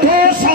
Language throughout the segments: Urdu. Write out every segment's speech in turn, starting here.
200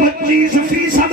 25%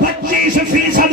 25%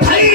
2.5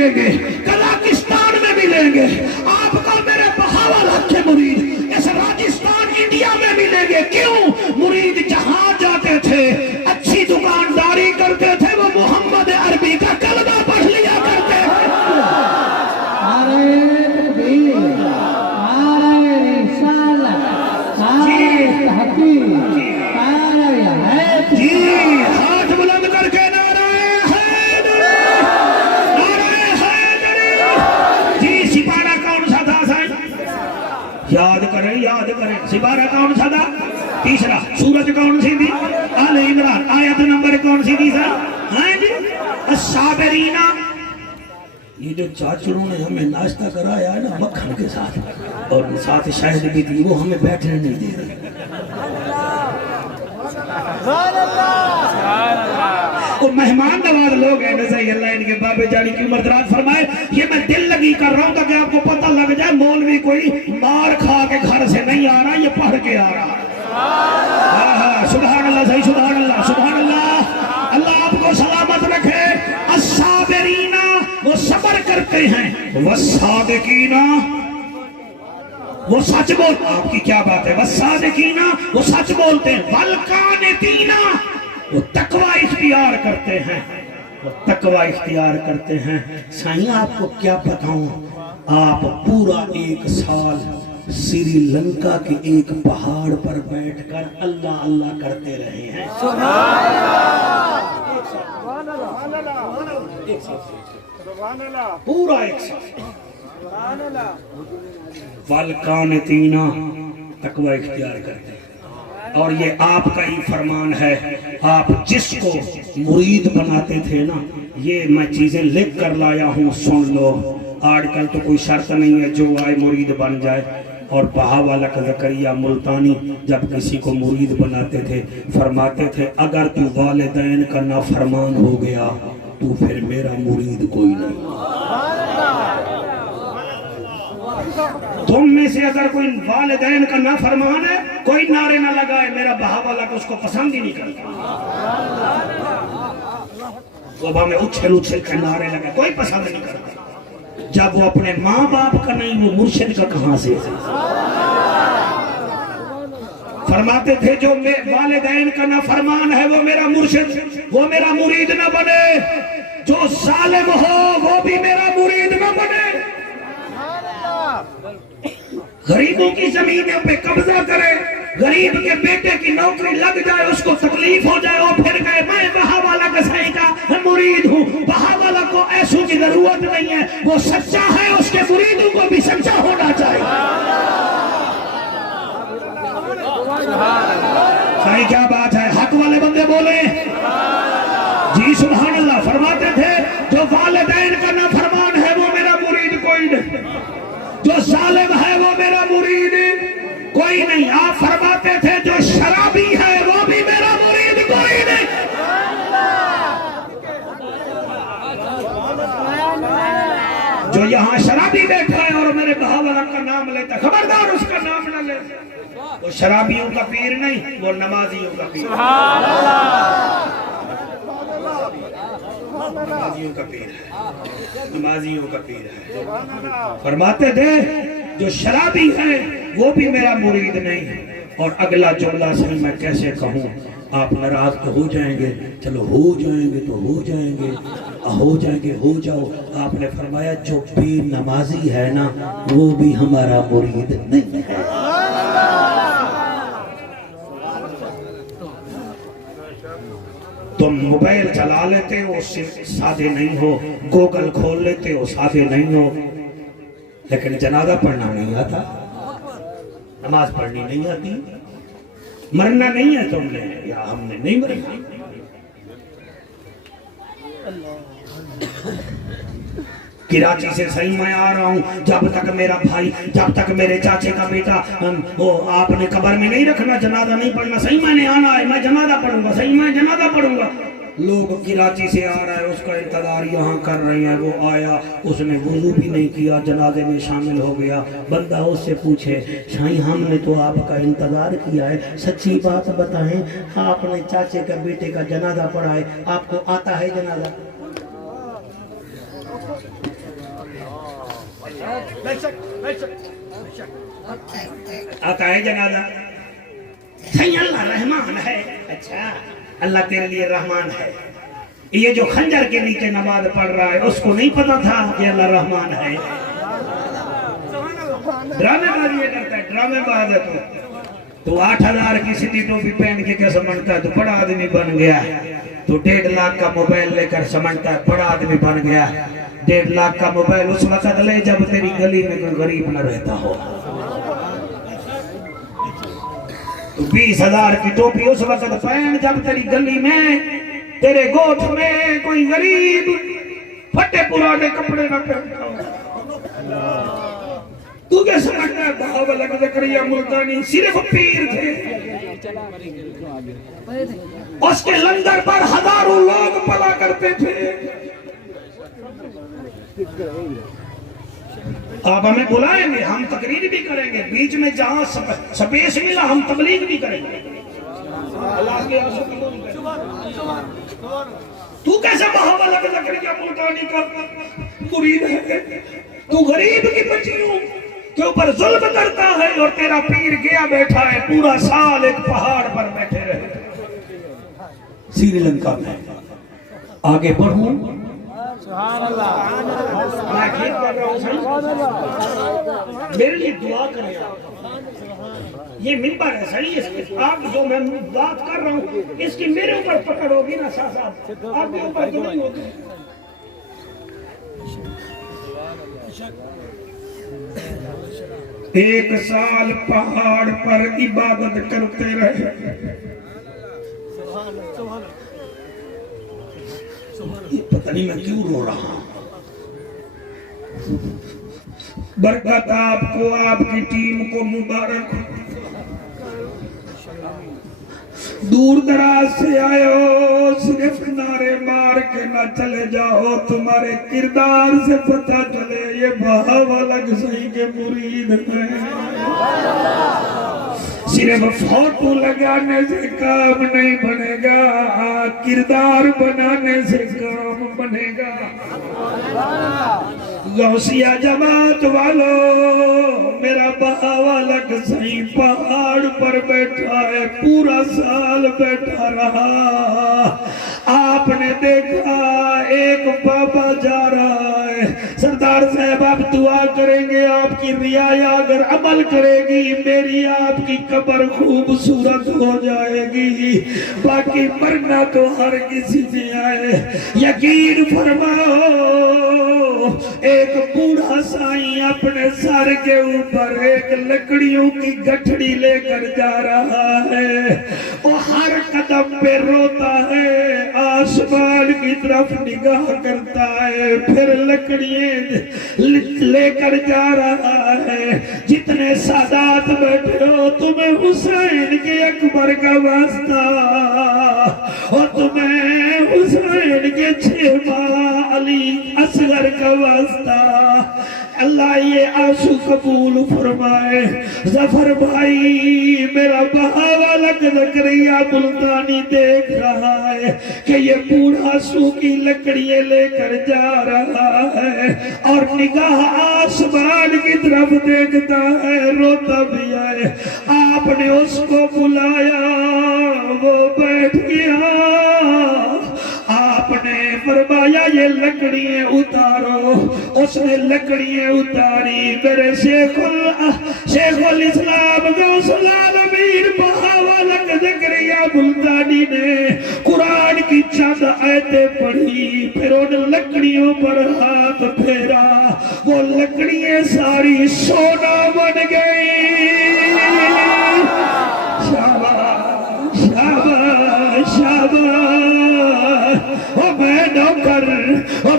ملیں گے، قزاقستان میں ملیں گے، آپ کو میرے بہاول حق کے مرید اس راجستان انڈیا میں ملیں گے۔ کیوں؟ مرید جہاں جاتے تھے اچھی دکانداری کرتے تھے، وہ محمد عربی کا کلمہ پڑھ لیا کرتے تھے۔ جی ہاتھ بلند کر کے نعرہ حیدری، نعرہ حیدری۔ جی سپارہ کون سا تھا سائن؟ یاد کریں سپارہ کون سا تھا؟ تیسرا۔ سورج کون سی تھی؟ آل عمران۔ آیت نمبر کون سی تھی سر؟ ہاں جی الصابرین۔ یہ جو چاچڑوں نے ہمیں ناشتہ کرایا ہے نا مکھن کے ساتھ، اور ساتھ شہد بھی تھی، وہ ہمیں بیٹھنے نہیں دے رہے۔ وہ مہمان نواز لوگ ہیں، نسائی اللہ ان کے بابے جانی کی عمر دراز فرمائے۔ یہ میں دل لگی کر رہا ہوں تاکہ آپ کو پتہ لگ جائے مولوی کوئی مار کھا کے گھر سے نہیں آ رہا، یہ پڑھ کے آ رہا ہے۔ سبحان اللہ، صحیح سبحان اللہ، سبحان اللہ۔ اللہ آپ کو سلامت رکھے۔ الصابرین، وہ صبر کرتے ہیں، والصادقین، وہ سچ بولتے ہیں۔ آپ کی کیا بات ہے؟ والصادقین، وہ سچ بولتے ہیں، والقانتین، وہ تقوی اختیار کرتے ہیں، وہ تقوی اختیار کرتے ہیں۔ سائیں آپ کو کیا بتاؤں، آپ پورا 1 سال سری لنکا کے ایک پہاڑ پر بیٹھ کر اللہ اللہ کرتے رہے ہیں۔ پورا 1 سال۔ والقانتین، تقوی اختیار کرتے ہیں۔ اور یہ آپ کا ہی فرمان ہے۔ آپ جس کو مرید بناتے تھے نا، یہ میں چیزیں لکھ کر لایا ہوں، سن لو۔ آج کل تو کوئی شرط نہیں ہے، جو آئے مرید بن جائے۔ اور بہاول زکریہ ملتانی جب کسی کو مرید بناتے تھے فرماتے تھے، اگر تو والدین کا نافرمان ہو گیا تو پھر میرا مرید کوئی نہیں۔ تم میں سے اگر کوئی والدین کا نافرمان ہے، کوئی نعرے نہ لگائے، میرا بہاول اس کو پسند ہی نہیں کرتا۔ صبح میں اچھل کے نعرے لگائے، کوئی پسند نہیں کرتا۔ جب وہ اپنے ماں باپ کا نہیں، وہ مرشد کا کہاں سے؟ فرماتے تھے جو والدین کا نافرمان ہے وہ میرا مرشد، وہ میرا مرید نہ بنے۔ جو ظالم ہو وہ بھی میرا مرید نہ بنے۔ غریبوں کی زمینوں پہ قبضہ کرے، غریب کے بیٹے کی نوکری لگ جائے، اس کو تکلیف ہو جائے، اور پھر کہے میں بہاول قصائی کا مرید ہوں۔ بہاول کو ایسوں کی ضرورت نہیں ہے، وہ سچا ہے، اس کے مریدوں کو بھی سچا ہونا چاہیے۔ صحیح کیا بات ہے؟ حق والے بندے بولے جی سبحان اللہ۔ فرماتے تھے جو والدین کا نافرمان ہے وہ میرا مرید کوئی نہیں، جو ظالم ہے وہ میرا مرید کوئی نہیں۔ آپ فرماتے تھے جو شرابی ہے وہ بھی میرا مرید کوئی نہیں۔ جو یہاں شرابی بیٹھا ہے اور میرے بہاول کا نام لیتا، خبردار اس کا نام نہ لے۔ وہ شرابیوں کا پیر نہیں، وہ نمازیوں کا پیر، نمازیوں کا پیر ہے، نمازیوں کا پیر ہے۔ فرماتے تھے جو شرابی ہے وہ بھی میرا مرید نہیں۔ اور اگلا جملہ سے میں کیسے کہوں، آپ ناراض تو ہو جائیں گے، چلو ہو جائیں گے تو ہو جائیں گے، ہو جائیں گے ہو جاؤ۔ آپ نے فرمایا جو بے نمازی ہے نا وہ بھی ہمارا مرید نہیں ہے۔ تم موبائل چلا لیتے ہو سادے نہیں ہو، گوگل کھول لیتے ہو سادے نہیں ہو، لیکن جنازہ پڑھنا نہیں آتا، نماز پڑھنی نہیں آتی، مرنا نہیں ہے تم نے یا ہم نے نہیں مرنا۔ کراچی سے صحیح میں آ رہا ہوں، جب تک میرا بھائی، جب تک میرے چاچے کا بیٹا آپ نے قبر میں نہیں رکھنا، جنازہ نہیں پڑھنا، صحیح میں نے آنا ہے، میں جنازہ پڑھوں گا، صحیح میں جنازہ پڑھوں گا۔ لوگ کراچی سے آ رہا ہے، اس کا انتظار یہاں کر رہے ہیں، وہ آیا، اس نے وضو بھی نہیں کیا، جنازے میں شامل ہو گیا۔ بندہ اس سے پوچھے شاہی ہم نے تو آپ کا انتظار کیا ہے، سچی بات بتائیں، آپ نے چاچے کا بیٹے کا جنازہ پڑھا ہے، آپ کو آتا ہے جنازہ؟ آتا ہے جنازہ صحیح اللہ رحمان ہے. اچھا اللہ تیرے لیے رحمان ہے. یہ جو خنجر کے نیچے نماز پڑھ رہا ہے اس کو نہیں پتا تھا کہ اللہ رحمان ہے. ڈرامے بازی یہ کرتا ہے, ڈرامے باز ہے. تو 8,000 کی سیدھی ٹوپی پہن کے کیا سمجھتا ہے تو بڑا آدمی بن گیا. تو 1.5 لاکھ کا موبائل لے کر سمجھتا ہے بڑا آدمی بن گیا. 1.5 لاکھ کا موبائل اس وقت لے جب تیری گلی میں کوئی غریب نہ رہتا ہو. تو 20,000 کی ٹوپی اس وقت پہن جب تیری گلی میں تیرے گوٹھ میں کوئی غریب پھٹے پرانے کپڑے نہ پہنتا ہو. تو کیا سمجھتا ہے بہاول زکریا ملتانی صرف پیر تھے. اس کے لنگر پر ہزاروں لوگ پلا کرتے تھے. آپ ہمیں بلائیں گے, ہم تقریر بھی کریں گے, بیچ میں جہاں سپیس ملا ہم تبلیغ بھی کریں گے. تو کیسے بہاول زکریا ملتانی کا مرید ہے؟ تو غریب کی بچیوں کے اوپر ظلم کرتا ہے اور تیرا پیر گیا بیٹھا ہے پورا سال ایک پہاڑ پر بیٹھے رہے سری لنکا میں. آگے بڑھوں میرے لیے دعا کریں. یہ منبر ہے صحیح, آپ جو میں بات کر رہا ہوں اس کی میرے اوپر پکڑ ہوگی نا شاہ صاحب, آپ کے اوپر تو نہیں ہوگی. ایک سال پہاڑ پر عبادت کرتے رہے. پتہ نہیں میں کیوں رو رہا ہوں. برکت آپ کو, آپ کی ٹیم کو مبارک. دور دراز سے آئے ہو, صرف نعرے مار کے نہ چلے جاؤ. تمہارے کردار سے پتہ چلے یہ بہاول اغزئی کے مرید ہیں. صرف فوٹو لگانے سے کام نہیں بنے گا, کردار بنانے سے کام بنے گا. غوثیہ جماعت والو, میرا بہاول اغزئی پہاڑ پر بیٹھا ہے, پورا سال بیٹھا رہا. آپ نے دیکھا ایک بابا جا رہا ہے. سردار صاحب آپ دعا کریں گے, آپ کی رعایا اگر عمل کرے گی میری آپ کی قبر خوبصورت ہو جائے گی. باقی مرنا تو ہر کسی میں آئے. یقین فرماؤ ایک بوڑھا سائیں اپنے سر کے اوپر ایک لکڑیوں کی گٹھڑی لے کر جا رہا ہے. وہ ہر قدم پہ روتا ہے, آسمان کی طرف نگاہ کرتا ہے, پھر لکڑیاں لے کر جا رہا ہے. جتنے سادات بیٹھے ہو تمہیں حسین کے اکبر کا واسطہ اور تمہیں حسین کے 6 ماہ علی اصغر کا واسطہ. اللہ یہ آنسو قبول فرمائے. ظفر بھائی میرا بہاول زکریا ملتانی دیکھ رہا ہے کہ یہ بوڑھا سوکھی لکڑیاں لے کر جا رہا ہے اور نگاہ آسمان کی طرف دیکھتا ہے, روتا بھی ہے. آپ نے اس کو بلایا, وہ بیٹھ گیا. آپ نے فرمایا یہ لکڑیاں اتارو. اس نے لکڑیاں اتاری. میرے شیخ الاسلام غوث العالمین بہاول زکریا ملتانی نے قرآن کی چند آیتیں پڑھی, پھر ان لکڑیوں پر ہاتھ پھیرا. وہ لکڑیاں ساری سونا بن گئی. شاباش شاباش شاباش. میں نوکر,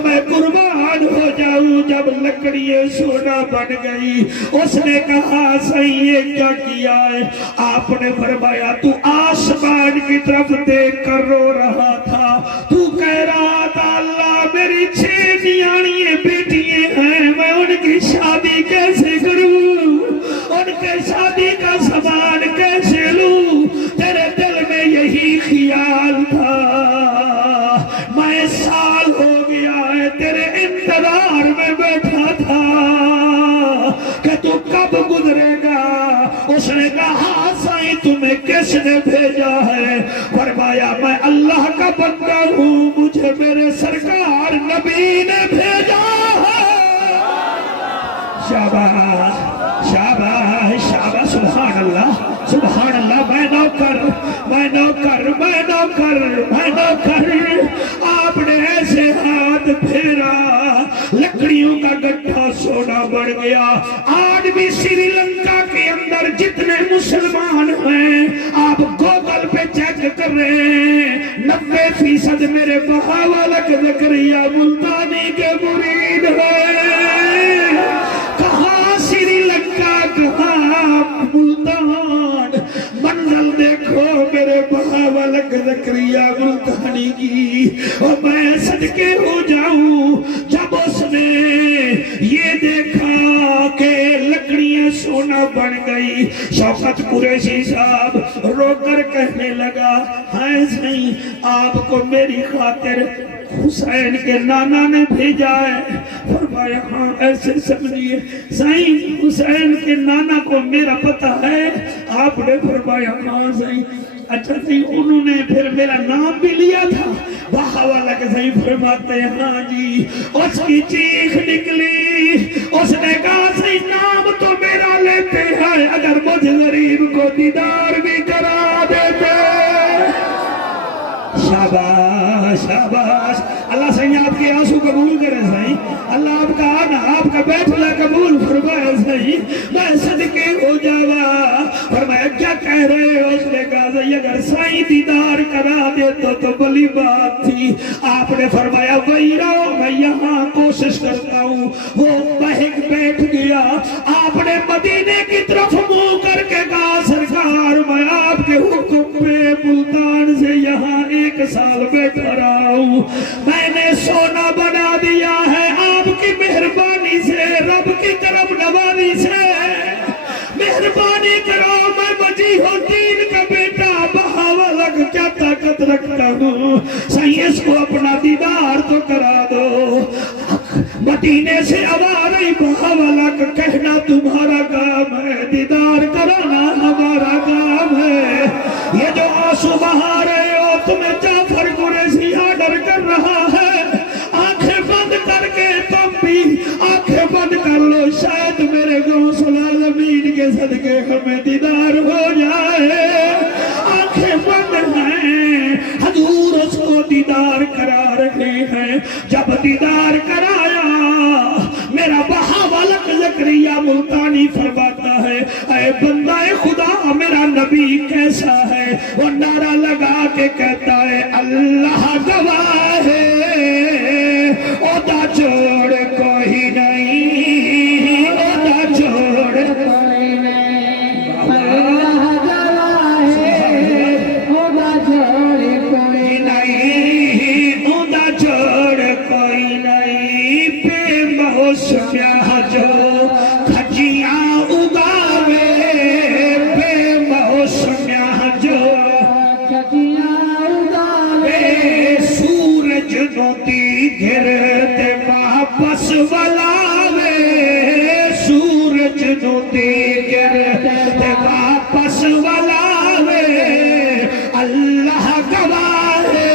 میں قربان ہو جاؤں جب لکڑیاں سونا بن گئی. اس نے کہا صحیح یہ کیا کیا ہے؟ آپ نے فرمایا تو آسمان کی طرف دیکھ کر رو رہا تھا. تو کہہ رہا تھا اللہ میری 6 نیاڑیاں بیٹیاں ہیں, میں ان کی شادی کیسے کروں, ان کے شادی کا سامان کیسے لوں. تیرے دل میں یہی خیال تھا. میں سال ہو گیا ہے تیرے انتظار میں بیٹھا تھا. کس نے بھیجا ہے؟ فرمایا میں اللہ کا بندہ ہوں، مجھے میرے سرکار نبی نے بھیجا ہے۔ شاباش شاباش شاباش، سبحان اللہ سبحان اللہ۔ میں نوکر میں نوکر میں نوکر میں نوکر، آپ نے ایسے ہاتھ پھیرا لکڑیوں کا گٹھا سونا بڑھ گیا۔ آج بھی سری لنکا کے اندر جتنے مسلمان ہیں آپ گوگل پہ چیک کر رہے ہیں، 90% میرے بہاولک زکریا ملتانی کے مرید ہیں۔ کہاں سری لنکا کہاں ملتان، منزل دیکھو میرے بہاولک زکریا ملتانی کی۔ اور میں صدقے ہو جاؤں، جب اس نے یہ دیکھا کہ لکڑیاں سونا بن گئی، شوکت قریشی صاحب رو کر کہنے لگا ہائے صحیح آپ کو میری خاطر حسین کے نانا نے بھیجا ہے؟ فرمایا ہاں ایسے سمجھیے صحیح حسین کے نانا کو میرا پتہ ہے؟ آپ نے فرمایا ہاں صحیح۔ اچھا صحیح انہوں نے پھر میرا نام بھی لیا تھا؟ بہاوالہ کے صحیح فرماتے ہیں ہاں جی۔ اس کی چیخ نکلی، اس نے کہا صحیح نام تو میرا لیتے ہیں، اگر مجھ غریب کو دیدار بھی کرا دیتے۔ شاباش شاباش، اللہ صحیح آپ کے آنسو قبول کرے صحیح، اللہ آپ کا آنا آپ کا بیٹھنا قبول فرمائے صحیح۔ میں صدقے ہو جاوا، فرمایا کیا کہہ رہے ہو؟ اس نے کہا صحیح اگر صحیح دیدار کرا دیتا تو بلی بات تھی۔ آپ نے فرمایا وہی رہو میں یہاں کوشش کرتا ہوں۔ وہ مہک بیٹھ گیا، آپ نے مدینے کی طرف منہ کر کے کہا سرکار میں آپ کے حکم پہ ملتان سے یہاں 1 سال بیٹھا رہا ہوں، میں نے سونا بنا دیا ہے آپ کی مہربانی سے، رب کی کرم نوازی سے۔ مہربانی کرو، میں وجیہ الدین کا بیٹا بہاولک کیا طاقت رکھتا ہوں، صحیح اس کو اپنا دیدار تو کرا دو۔ مدینے سے آواز بہاولک کہنا تمہارا کام ہے، دیدار کرانا ہمارا کام ہے۔ یہ جو آنسو بہا رہے ہو تمہیں جعفر قریشی آرڈر کر رہا ہے، آنکھیں بند کر کے تم بھی آنکھیں بند کر لو، شاید میرے غوث العالمین کے صدقے ہمیں دیدار ہو جائے۔ آنکھیں بند ہیں، حضور اس کو دیدار کرا رہے ہیں۔ جب دیدار کرایا میرا بہاولک زکریا ملتانی فرماتا ہے اے بندہ خدا میرا نبی کیسا ہے؟ وہ نعرہ لگا کے کہتا ہے اللہ گواہ ہے عہدہ چھوڑ کوئی نہیں، عہدہ چھوڑ کوئی نہیں، اللہ گواہ ہے عہدہ چھوڑ کوئی نہیں، عہدہ چھوڑ کوئی نہیں۔ بے موسمیہ جو کھجیاں اگاوے، بے موسمیہ جو کھجیاں اگاوے، سورج نوتی گھرتے واپس ولاوے، سورج نوتی گھرتے واپس ولاوے، اللہ گواہ ہے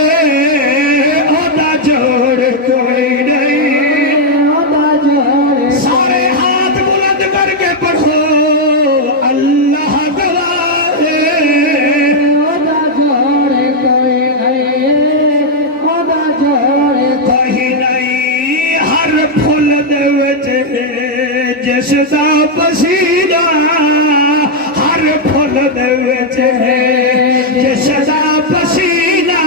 عہدہ چھوڑ کوئی نہیں، عہدہ چھوڑ۔ سارے ہاتھ بلند کر کے پڑھو اللہ گواہ ہے عہدہ چھوڑ کوئی نہیں، عہدہ چھوڑ کوئی نہیں۔ ہر پھول دے وچ ہے جس دا پسینہ، ہر پھول دے وچ ہے جس دا پسینہ،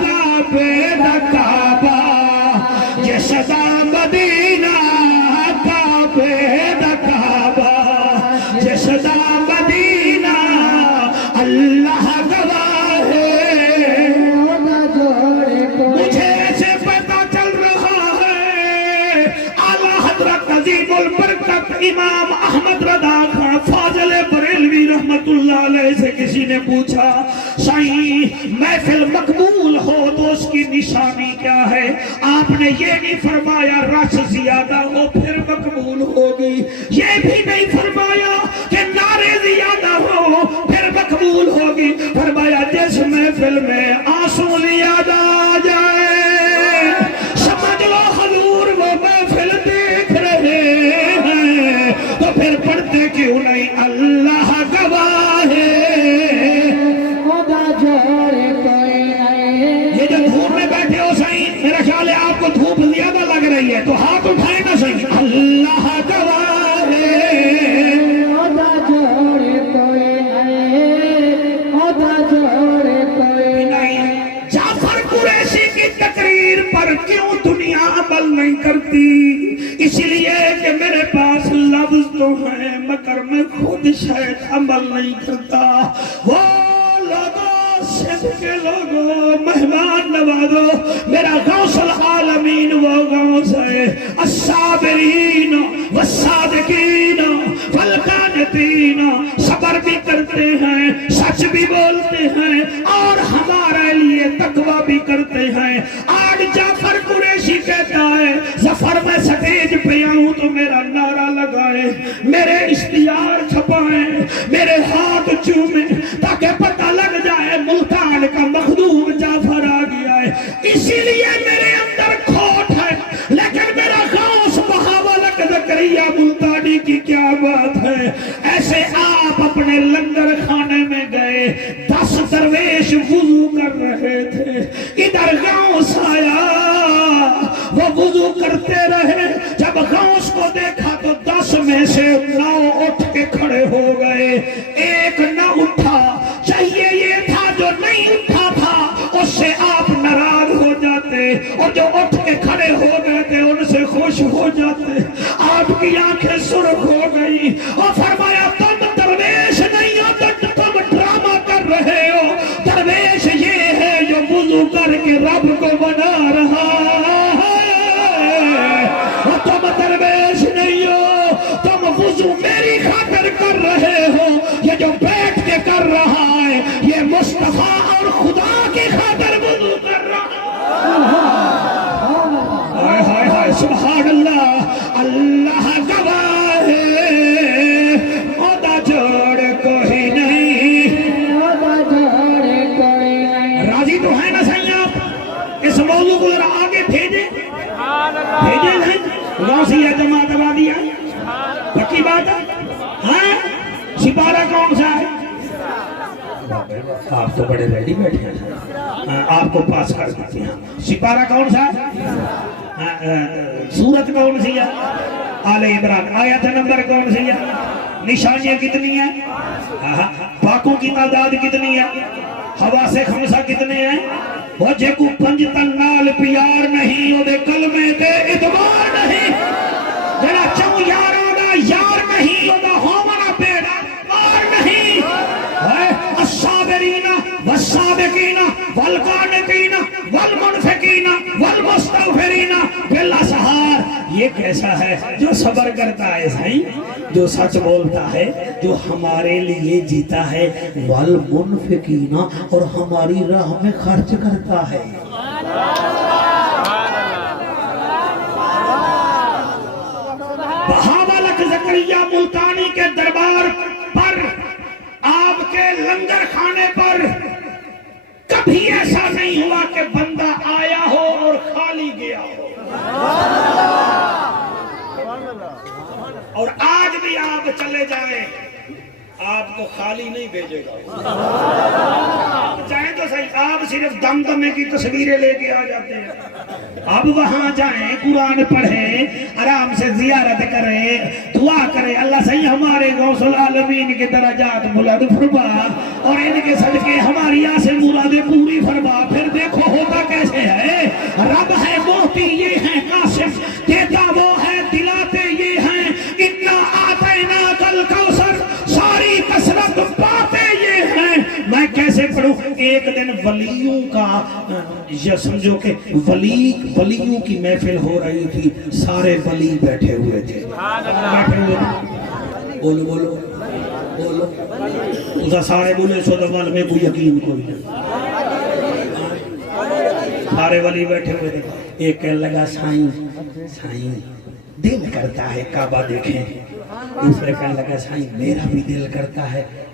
کعبے دا کعبہ جس دا مدینہ، کعبے دا کعبہ جس دا مدینہ، اللہ گواہ ہے عہدہ چھوڑ کوئی۔ مجھے ایسے پتہ چل رہا ہے اعلیٰ حضرت عظیم البرکت امام احمد رضا خان فاضل بریلوی رحمت اللہ علیہ سے کسی نے پوچھا صحیح محفل مقبول ہو تو اس کی نشانی کیا ہے؟ آپ نے یہ نہیں فرمایا رش زیادہ ہو پھر مقبول ہوگی، یہ بھی نہیں فرمایا کہ نعرے زیادہ ہو پھر مقبول قبول ہوگی؟ فرمایا جس محفل میں آنسو لیا جائے سمجھ لو حضور وہ محفل دیکھ رہے ہیں، تو پھر پڑھتے کیوں نہیں اللہ گواہ ہے خدا جوڑے کوئی نہیں۔ یہ جو دھوپ میں بیٹھے ہو صحیح، میرا خیال ہے آپ کو دھوپ زیادہ لگ رہی ہے، تو ہاتھ اٹھائیں نا صحیح، اللہ گواہ ہے خدا جوڑے کوئی نہیں، خدا جوڑے کوئی نہیں۔ جعفر قریشی کی تقریر پر کیوں دنیا عمل نہیں کرتی؟ اس لیے کہ میرے پاس لفظ تو ہیں مگر میں خود شاید عمل نہیں کرتا۔ وہ لوگوں صدق کے لوگوں مہمان نوازو، میرا غوث العالمین وہ غوث ہے، الصابرین والصادقین والقانتین، صبر بھی کرتے ہیں، سچ بھی بولتے ہیں، اور ہمارے لیے تقوی بھی کرتے ہیں۔ آج جعفر قریشی کہتا ہے ظفر میں سٹیج پہ آؤں تو میرا نعرہ لگائیں، میرے اشتہار چھپائیں، میرے ہاتھ چومیں، تاکہ پتہ لگ جائے ملتان کا مخدوم جعفر آ گیا ہے۔ اسی لیے میرے اندر کھوٹ ہے، لیکن میرا غوث بہاولک زکریا ملتانی کی کیا بات ہے۔ ایسے آپ اپنے لنگر خانے میں گئے، 10 درویش وضو کر رہے تھے، ادھر غوث آیا، وہ وضو کرتے رہے، جب غوث کو دیکھا تو 10 میں سے 9 اٹھ کے کھڑے ہو گئے، ایک نہ اٹھا۔ چاہیے یہ تھا جو نہیں اٹھا تھا اس سے آپ ناراض ہو جاتے، اور جو اٹھ کے کھڑے ہو گئے تھے ان سے خوش ہو جاتے۔ آپ کی آنکھیں سرخ ہو گئی اور فرمایا تم درویش نہیں ہو، تم ڈرامہ کر رہے ہو۔ درویش یہ ہے جو وضو کر کے رب کو بنا رہا ہے، اور تم درویش نہیں ہو، تم وضو میری خاطر کر رہے ہو۔ یہ جو بیٹھ کے کر رہا ہے یہ مصطفیٰ اور خدا کی خاطر وضو کر رہا ہے۔ ہائے ہائے سبحان اللہ، اللہ گواہ ہے خدا جوڑ کوئی نہیں، خدا جوڑ کوئی نہیں۔ راضی تو ہے نا صحیح آپ؟ اس موضوع کو ذرا آگے بھیجیں نہیں؟ غوثیہ جماعت آبادی آئی، پکی بات ہے۔ ہاں سپارہ کون سا ہے؟ آپ تو بڑے ریڈی بیٹھے ہیں، آپ کو پاس کر دیتے ہیں۔ سپارہ کون سا ہے؟ سورت کون سی ہے؟ آل عمران۔ آیت نمبر کون سی ہے؟ نشانیاں کتنی ہیں؟ پاکوں کی تعداد کتنی ہے؟ حواس خمسہ کتنے ہیں؟ وہ جے کو 5 تن نال پیار نہیں، وہ دے کلمے تے اعتبار نہیں، جنا چوں یاراں دا یار نہیں، وہ دا ہومنا پیڑا مار نہیں۔ الصابرین والصادقین والقانتین والمنفقین والمستغفرین بالاسحار۔ یہ کیسا ہے جو صبر کرتا ہے صحیح، جو سچ بولتا ہے، جو ہمارے لیے جیتا ہے، والمنفقین اور ہماری راہ میں خرچ کرتا ہے۔ بہاولک زکریا ملتانی کے دربار پر، آپ کے لنگر خانے پر کبھی ایسا نہیں ہوا کہ بندہ آیا ہو اور خالی گیا ہو، اور آج بھی آپ چلے جائیں آپ کو خالی نہیں بھیجے گا۔ چاہیں تو صحیح، آپ صرف دمدمے کی تصویریں لے کے آ جاتے ہیں۔ اب وہاں جائیں، قرآن پڑھیں، آرام سے زیارت کریں، دعا کریں، اللہ صحیح ہمارے غوث العالمین کے درجات بلند فرما، اور ان کے صدقے ہماری آسے مرادیں پوری فرما۔ پھر دیکھو ہوتا کیسے ہے، رب ہے موتی، یہ ہے قاسم، دیتا وہ ہے، دلاتے یہ ہیں، اتنا آتیناک الکوثر، ساری کثرت باتیں یہ ہیں۔ میں کیسے پڑھوں؟ ایک دن ولیوں کا، یہ سمجھو کہ ولیوں کی محفل ہو رہی تھی، سارے ولی بیٹھے ہوئے تھے، بولو بولو بولو، اسا سارے بولے سو دوال میں کوئی یقین کوئی نہیں، سارے ولی بیٹھے ہوئے تھے۔ ایک کہنے لگا سائیں دل کرتا ہے کعبہ دیکھیں، دوسرے کہنے لگا سائیں میرا بھی دل کرتا ہے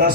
10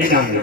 99।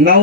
9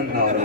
NRO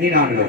99।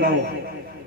9,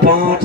5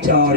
4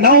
9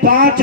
5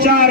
4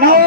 9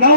9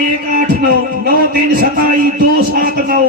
1 8 9, 9 3 27, 2 7 9,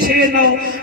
6 9,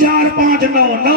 4 5 9, 9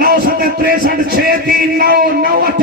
9 7 63, 6 3 9, 9 8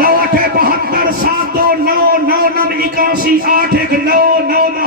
9 8 72, 7 2 9, 9 9 81, 8 1 9, 9 9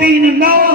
3 9।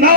9।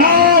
9।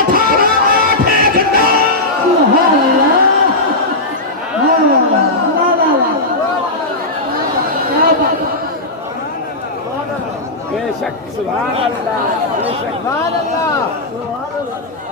18 8 1 9।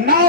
9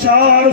4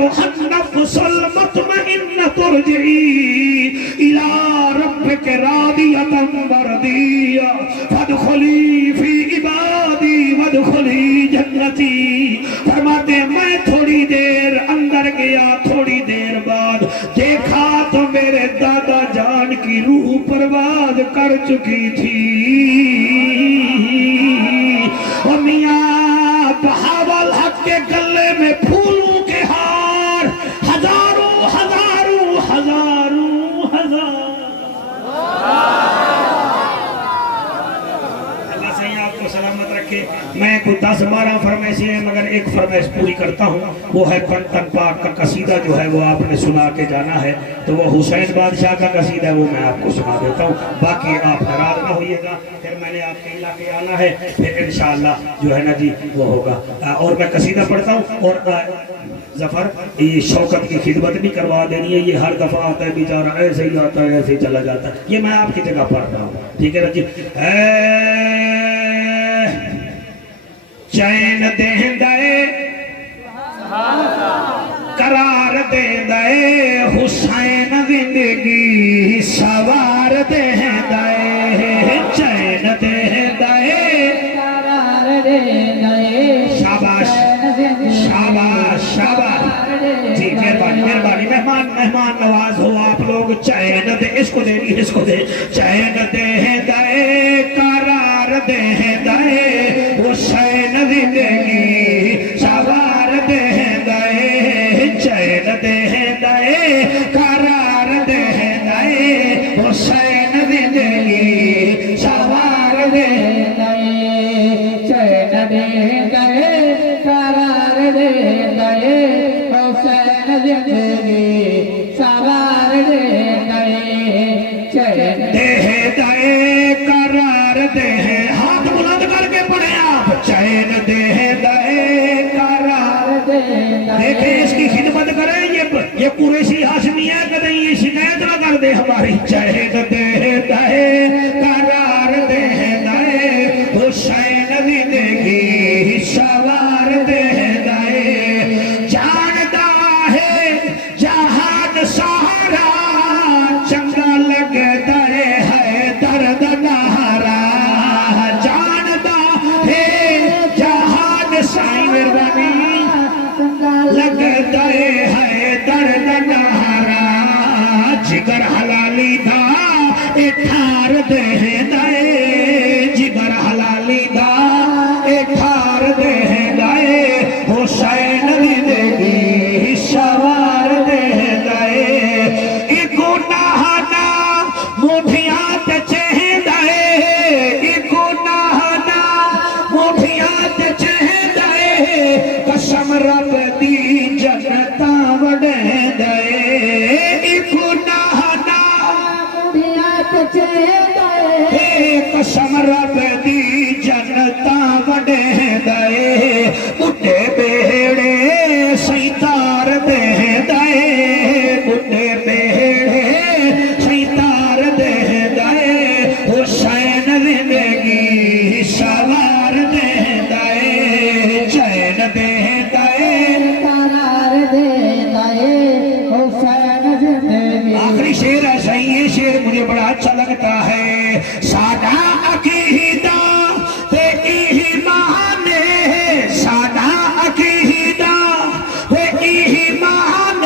ایتها النفس المطمئنة ارجعی الی ربک راضیة مرضیہ فادخلی فی عبادی وادخلی جنتی. فرماتے ہیں میں تھوڑی دیر اندر گیا، تھوڑی دیر بعد دیکھا تو میرے دادا جان کی روح پرواز کر چکی تھی. اور میاں بہاول حق کے گلے میں پھولوں کے ہار، ہزاروں ہزاروں ہزاروں ہزار. اللہ صحیح آپ کو سلامت رکھے. میں کوئی 10-12 فرمائشیں ہیں مگر ایک فرمائش پوری کرتا ہوں، وہ ہے پنٹن پاک کا قصیدہ جو ہے وہ آپ نے سنا کے جانا ہے. تو وہ حسین بادشاہ کا قصیدہ ہے، وہ میں آپ کو سنا دیتا ہوں. باقی آپ ناراض نہ ہوئیے گا، پھر میں نے آپ کے علاقے آنا ہے، پھر انشاءاللہ جو ہے نا جی وہ ہوگا. اور میں قصیدہ پڑھتا ہوں. اور ظفر یہ شوکت کی خدمت نہیں کروا دینی ہے، یہ ہر دفعہ آتا ہے بیچارہ ایسے ہی آتا ہے ایسے ہی چلا جاتا ہے. یہ میں آپ کی جگہ پڑھ رہا ہوں، ٹھیک ہے نا جی. چین دے قرار دے حسین زندگی سوار دے چین دے قرار دے. شاباش شاباش شاباش جی، مہربانی مہربانی. مہمان نواز ہو آپ لوگ. چین دے، اس کو دے اس کو دے. چین دے قرار دے حسین زندگی سوار دے. چین دے قرار دے حسین زندگی سوار دے. چین دے قرار دے حسین زندگی سوار دے. چین دے قرار دے. ہاتھ بلند کر کے پڑھیں آپ. چین دے قرار دے. دیکھیں اس کی خدمت کریں. یہ قریشی ہاشمی ہے، کدیں یہ شکایت نہ کر دے ہماری. چین دے قرار دے حسین زندگی سوار دے. جانتا ہے جہان سہارا چنگا لگتا ہے درد نہارا. جانتا ہے جہان سائی مہربانی لگتا ہے درد نہارا. جگر حلالی دا اٹھار دے جگر حلالی دا اٹھار دے حسین زندگی سوار دے. ایکو نہانا موٹھیاں تے چہندہ ایکو نہانا موٹھیاں تے چہندہ قسم رب دی جنتاں وڈھیندہ. ایکو نہانا قسم رب دی جنتاں وڈھیندہ. بڈھے بیڑے سیتار دہندہ بڈھے بیڑے سیتار دہندہ حسین زندگی سوار دہندہ. چین دہندہ قرار دے حسین زندگی. آخری شعر ہے صحیح. یہ شعر مجھے بڑا اچھا لگتا ہے. سادہ عقیدہ تے ایمان سادہ عقیدہ تے ایمان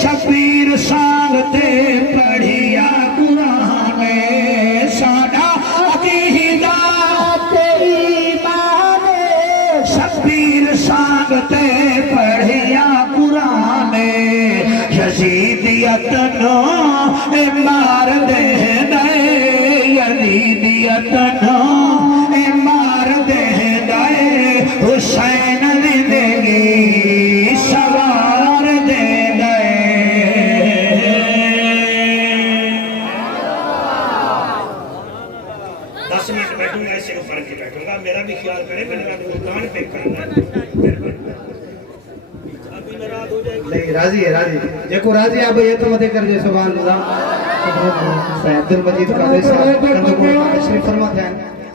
شبیر سانگتے پڑھیا قرآن. سادہ عقیدہ تے ایمان شبیر سانگتے پڑھیا قرآن. یزیدیت نو مار دے یزیدیت نو مار دے حسین زندگی سوار دے. 10 منٹ بیٹھوں گا، ایسے پڑھ کے بیٹھوں گا. میرا بھی خیال کرے، میں نے دکان پہ کرنا ہے. نہیں راضی ہے راضی دیکھو راضی آپ یہ تو مدے کر دے. سبحان اللہ. عبد المجید قادری صاحب شریف فرماتے ہیں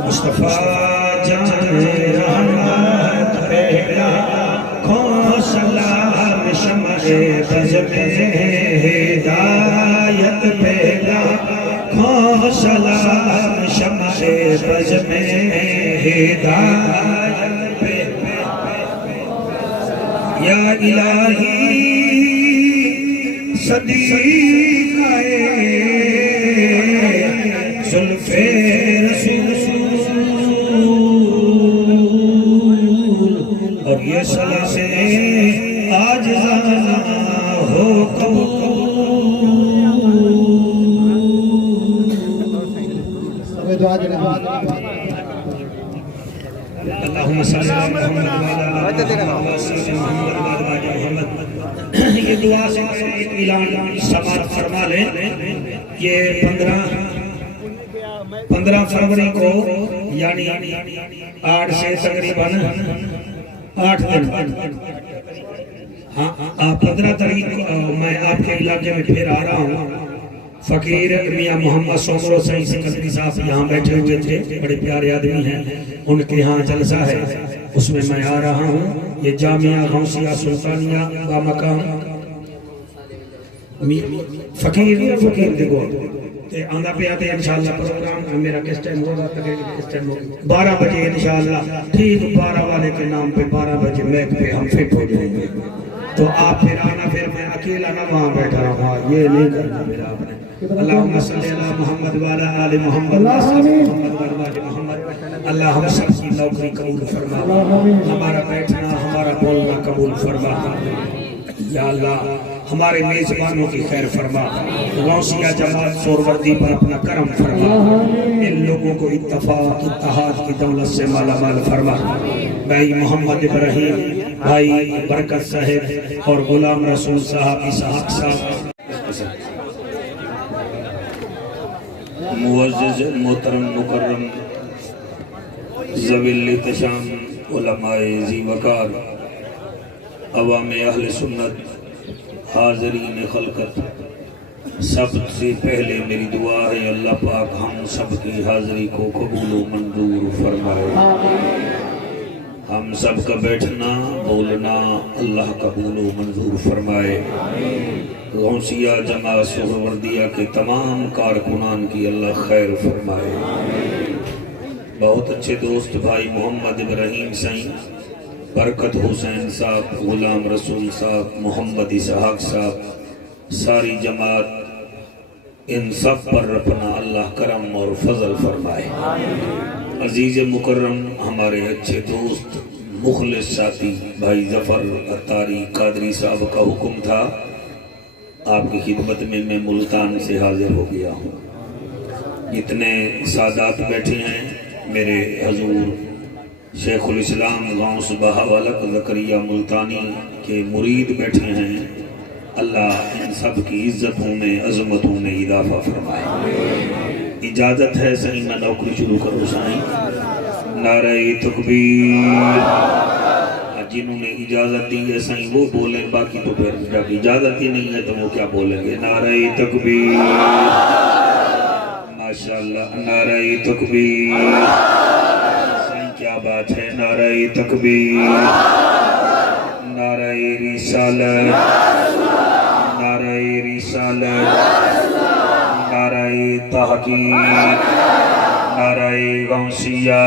مصطفیٰ جان رحمت پہلا کھوسلا شمع بز میں ہدایت پہلا کھوسلا شمع بز میں ہدایت پہلا یا الہی صدیق زلف رسول اور یہ صلاح سے آج زانا ہو اللہم صلی اللہ محمد یہ دعا سے اعلان سماعت فرما لیں یہ 15 فروری کو یعنی 8 سے تقریباً 8 دن ہاں 15 تاریخ میں آپ کے علاقے میں پھر آ رہا ہوں فقیر میاں محمد سومرو صحیح سکندری صاحب یہاں بیٹھے ہوئے تھے بڑے پیارے آدمی ہیں ان کے ہاں جلسہ ہے اس میں میں آ رہا ہوں یہ جامعہ غوثیہ سلطانیہ کا مقام فقیر دیکھو آندہ پہ آتے ہیں انشاءاللہ پروگرام میرا کس ٹائم ہوگا 12 بجے انشاءاللہ ٹھیک 12 والے کے نام پہ 12 بجے میک پہ ہم فٹ ہو جائیں گے تو آپ پھر آنا پھر میں اکیلا نہ وہاں بیٹھا رہا یہ نہیں کرنا میرا آپ نے اللہم صلی اللہ محمد وعلا آل محمد اللہ ہم سب کی نوکری قبول فرما ہمارا بیٹھنا ہمارا بولنا قبول فرما یا اللہ ہمارے میزبانوں کی خیر فرما غوثیہ جماعت سوروردی پر اپنا کرم فرما ان لوگوں کو اتفاق اتحاد کی دولت سے مالا مال فرما بھائی محمد ابراہیم بھائی برکت صاحب اور غلام رسول صاحب اسحاق صاحب معزز محترم مکرم ذوی الاحتشام علماء ذی وقار عوام اہل سنت حاضرین خلقت سب سے پہلے میری دعا ہے اللہ پاک ہم سب کی حاضری کو قبول و منظور فرمائے ہم سب کا بیٹھنا بولنا اللہ قبول و منظور فرمائے غوثیہ جماعت سہروردیہ کے تمام کارکنان کی اللہ خیر فرمائے بہت اچھے دوست بھائی محمد ابراہیم سائیں برکت حسین صاحب غلام رسول صاحب محمد اسحاق صاحب ساری جماعت ان سب پر اپنا اللہ کرم اور فضل فرمائے عزیز مکرم ہمارے اچھے دوست مخلص ساتھی بھائی ظفر اتاری قادری صاحب کا حکم تھا آپ کی خدمت میں ملتان سے حاضر ہو گیا ہوں اتنے سادات بیٹھے ہیں میرے حضور شیخ الاسلام غوث بہاولق زکریا ملتانی کے مرید بیٹھے ہیں اللہ ان سب کی عزتوں میں عظمتوں میں اضافہ فرمائے اجازت ہے سائیں میں نوکری شروع کرو سائیں نعرہ تکبیر جنہوں نے اجازت دی ہے سائیں وہ بولیں باقی تو پھر جب اجازت ہی نہیں ہے تو وہ کیا بولیں گے نعرہ تکبیر ماشاءاللہ نعرہ تکبیر کیا بات ہے نعرہ تکبیر نعرہ رسالت نعرہ رسالت نعرہ تحقیق نعرہ غوثیہ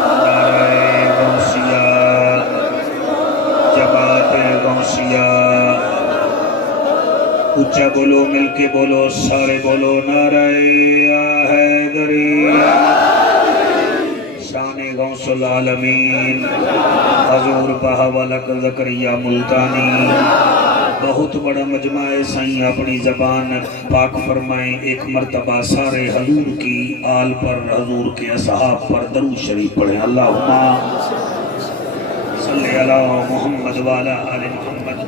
نعرہ غوثیہ جماعت غوثیہ اونچا بولو، مل کے بولو، سارے بولو نعرہ حیدری، شان غوث العالمین حضور بہاولک زکریا ملتانی۔ بہت بڑا مجمع ہے سائیں، اپنی زبان پاک فرمائیں، ایک مرتبہ سارے حضور کی آل پر، حضور کے اصحاب پر درود شریف پڑھیں۔ اللہم صلی علی محمد وعلی آل محمد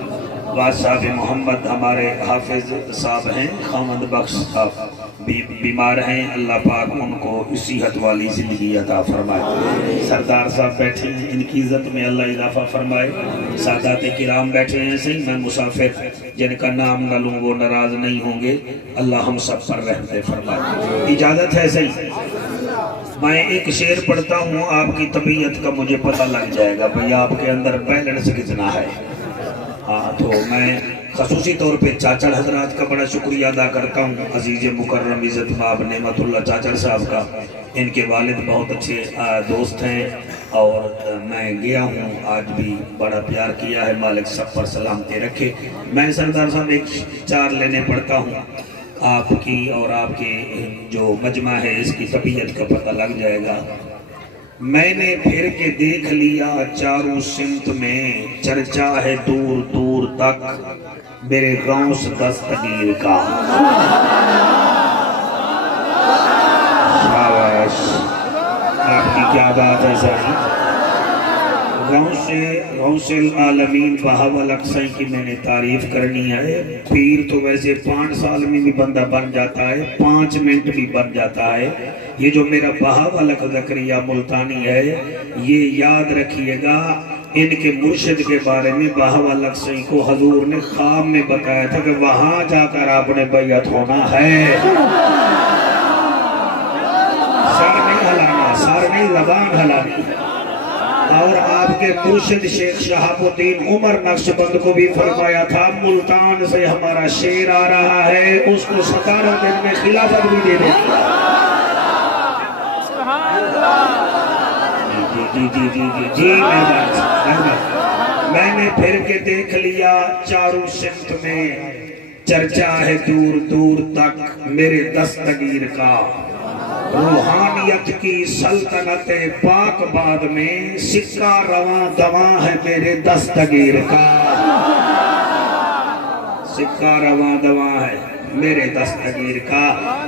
واصحاب محمد۔ ہمارے حافظ صاحب ہیں، خامد بخش صاحب بیمار ہیں، اللہ پاک ان کو صحت والی زندگی عطا فرمائے۔ سردار صاحب بیٹھے ہیں، ان کی عزت میں اللہ اضافہ فرمائے۔ سادات کرام بیٹھے ہیں سہی، میں مسافر جن کا نام نہ لوں وہ ناراض نہیں ہوں گے، اللہ ہم سب پر رحمت فرمائے۔ اجازت ہے سہی، میں ایک شعر پڑھتا ہوں، آپ کی طبیعت کا مجھے پتہ لگ جائے گا بھئی آپ کے اندر بیلنس کتنا ہے۔ ہاں تو میں خصوصی طور پہ چاچڑ حضرات کا بڑا شکریہ ادا کرتا ہوں، عزیز مکرم عزت مآب نعمت اللہ چاچڑ صاحب کا۔ ان کے والد بہت اچھے دوست ہیں اور میں گیا ہوں، آج بھی بڑا پیار کیا ہے، مالک سب پر سلامتی رکھے۔ میں سردار صاحب ایک 4 لینے پڑھتا ہوں، آپ کی اور آپ کے جو مجمع ہے اس کی طبیعت کا پتہ لگ جائے گا۔ میں نے پھر کے دیکھ لیا چاروں سمت میں، چرچا ہے دور دور تک میرے غوث دستگیر کا۔ شاباش، آپ کی کیا بات ہے ساری۔ غوث العالمین بہاولک سائیں کی میں نے تعریف کرنی ہے۔ پیر تو ویسے 5 سال میں بھی بندہ بن جاتا ہے، 5 منٹ بھی بن جاتا ہے۔ یہ جو میرا بہاولک زکریا ملتانی ہے، یہ یاد رکھیے گا، ان کے مرشد کے بارے میں بہاولک سائیں کو حضور نے خواب میں بتایا تھا کہ وہاں جا کر آپ نے بیعت ہونا ہے۔ سر نہیں ہلانا، سر نہیں، زبان ہلانی۔ اور آپ کے مرشد شیخ شہاب الدین عمر نقشبند کو بھی فرمایا تھا ملتان سے ہمارا شیر آ رہا ہے، اس کو 17 دن میں خلافت بھی دے دیں۔ جی میں نے پھر کے دیکھ لیا چاروں سمت میں، چرچا ہے دور دور تک میرے دستگیر کا۔ روحانیت کی سلطنت پاک باد میں سکہ رواں دواں ہے میرے دستگیر کا۔ سکہ رواں دواں ہے میرے دستگیر کا۔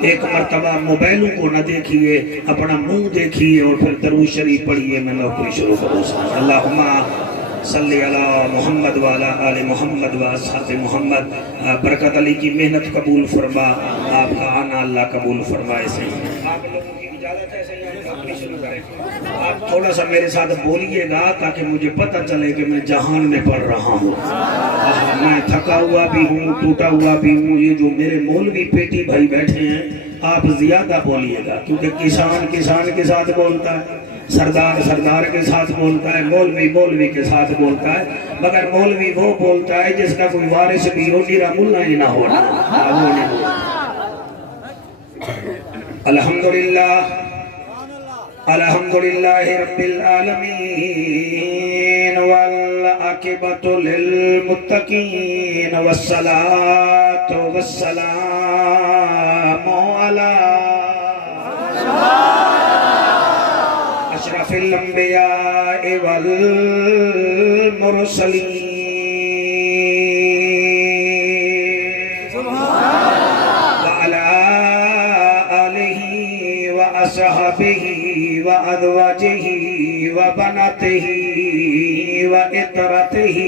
ایک مرتبہ موبائلوں کو نہ دیکھیے، اپنا منہ دیکھیے اور پھر درود شریف پڑھیے۔ میں لوگ کوئی شروع کروں سنا اللہم صلی علی محمد وعلی آل محمد واصحاب محمد۔ برکت علی کی محنت قبول فرما، آپ کا آنا اللہ قبول فرمائے۔ صحیح آپ لوگوں کی اجازت ہے، صحیح آپ شروع کریں۔ آپ تھوڑا سا میرے ساتھ بولیے گا تاکہ مجھے پتہ چلے کہ میں جہان میں پڑھ رہا ہوں۔ میں تھکا ہوا بھی ہوں، ٹوٹا ہوا بھی ہوں۔ یہ جو میرے مولوی پیٹی بھائی بیٹھے ہیں، آپ زیادہ بولیے گا کیونکہ کسان کسان کے ساتھ بولتا ہے، سردار سردار کے ساتھ بولتا ہے، مولوی مولوی کے ساتھ بولتا ہے، مگر مولوی وہ بولتا ہے جس کا کوئی وارث بھی ہو، نیرا ملا ہی نہ ہونا۔ الحمدللہ الحمدللہ رب العالمین والعاقبۃ للمتقین والصلاۃ والسلام علی اشرف الانبیاء والمرسلین وصحبه وأزواجه وبناته وإطرته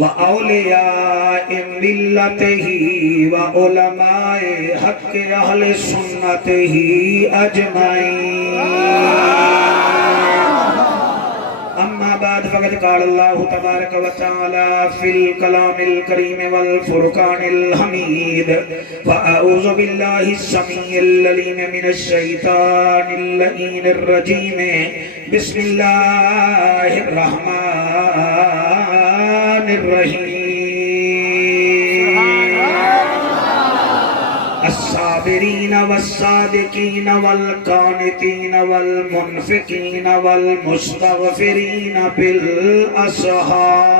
وأولياء ملته وعلماء حق أهل سنته أجمعين۔ أما بعد فقد قال الله تبارك وتعالى في الكلام الكريم والفرقان الحميد: فأعوذ بالله السميع العليم من الشيطان اللعين الرجيم، بسم الله الرحمن الرحيم۔ الصابرين والصادقين والقانتين والمنفقين والمستغفرين بالأسحار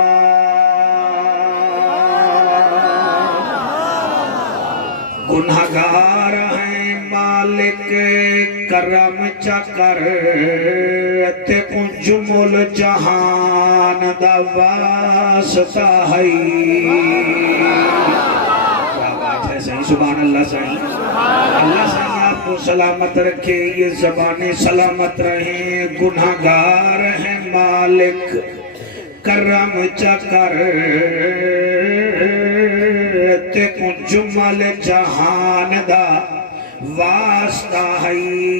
گنہگار ہیں مالک کرم چکر تے جمل جہان دا واسطہ ہے کیا بات ہے صحیح سبحان اللہ صحیح اللہ صحیح آپ کو سلامت رکھے یہ زبانیں سلامت رہیں گنہگار ہیں مالک کرم چکر تے جمل جہان دا واسطہ ہے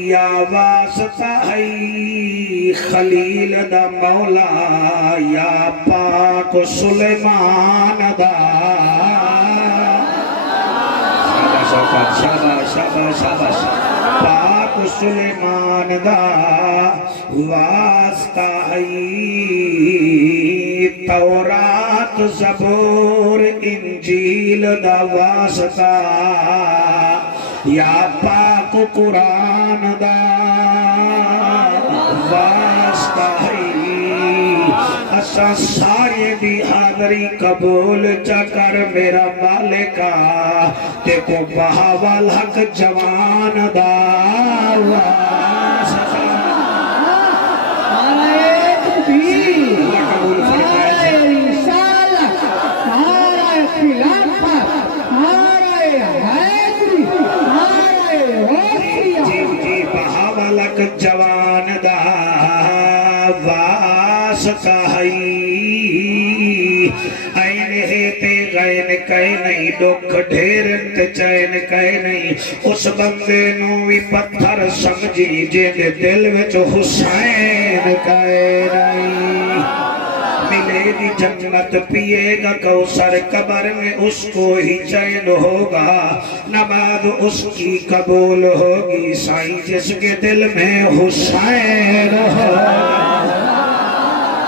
یا واسطہ ہے خلیل دا مولا یا پاک سلیمان دا شاباش شاباش شاباش شاباش پاک سلیمان دا واسطہ ہے تورات زبور انجیل دا واسطہ یا پاک قرآن دا واسطہ ہے اسا سارے بھی حاضری قبول چکر میرا مالکا تے کو بہاول حق جوان دا واسطہ جوان دا واسطہ ہے این ہے تے غین کہے نہیں دکھ ڈھیرن تے چین کہے نہیں اس بندے نو بھی پتھر سمجھی جے دل وچ حسین کہے نہیں ملے گی جنت پیے گا کوثر قبر میں اس کو ہی چین ہوگا نماز اس کی قبول ہوگی سائیں جس کے دل میں حسین ہوگا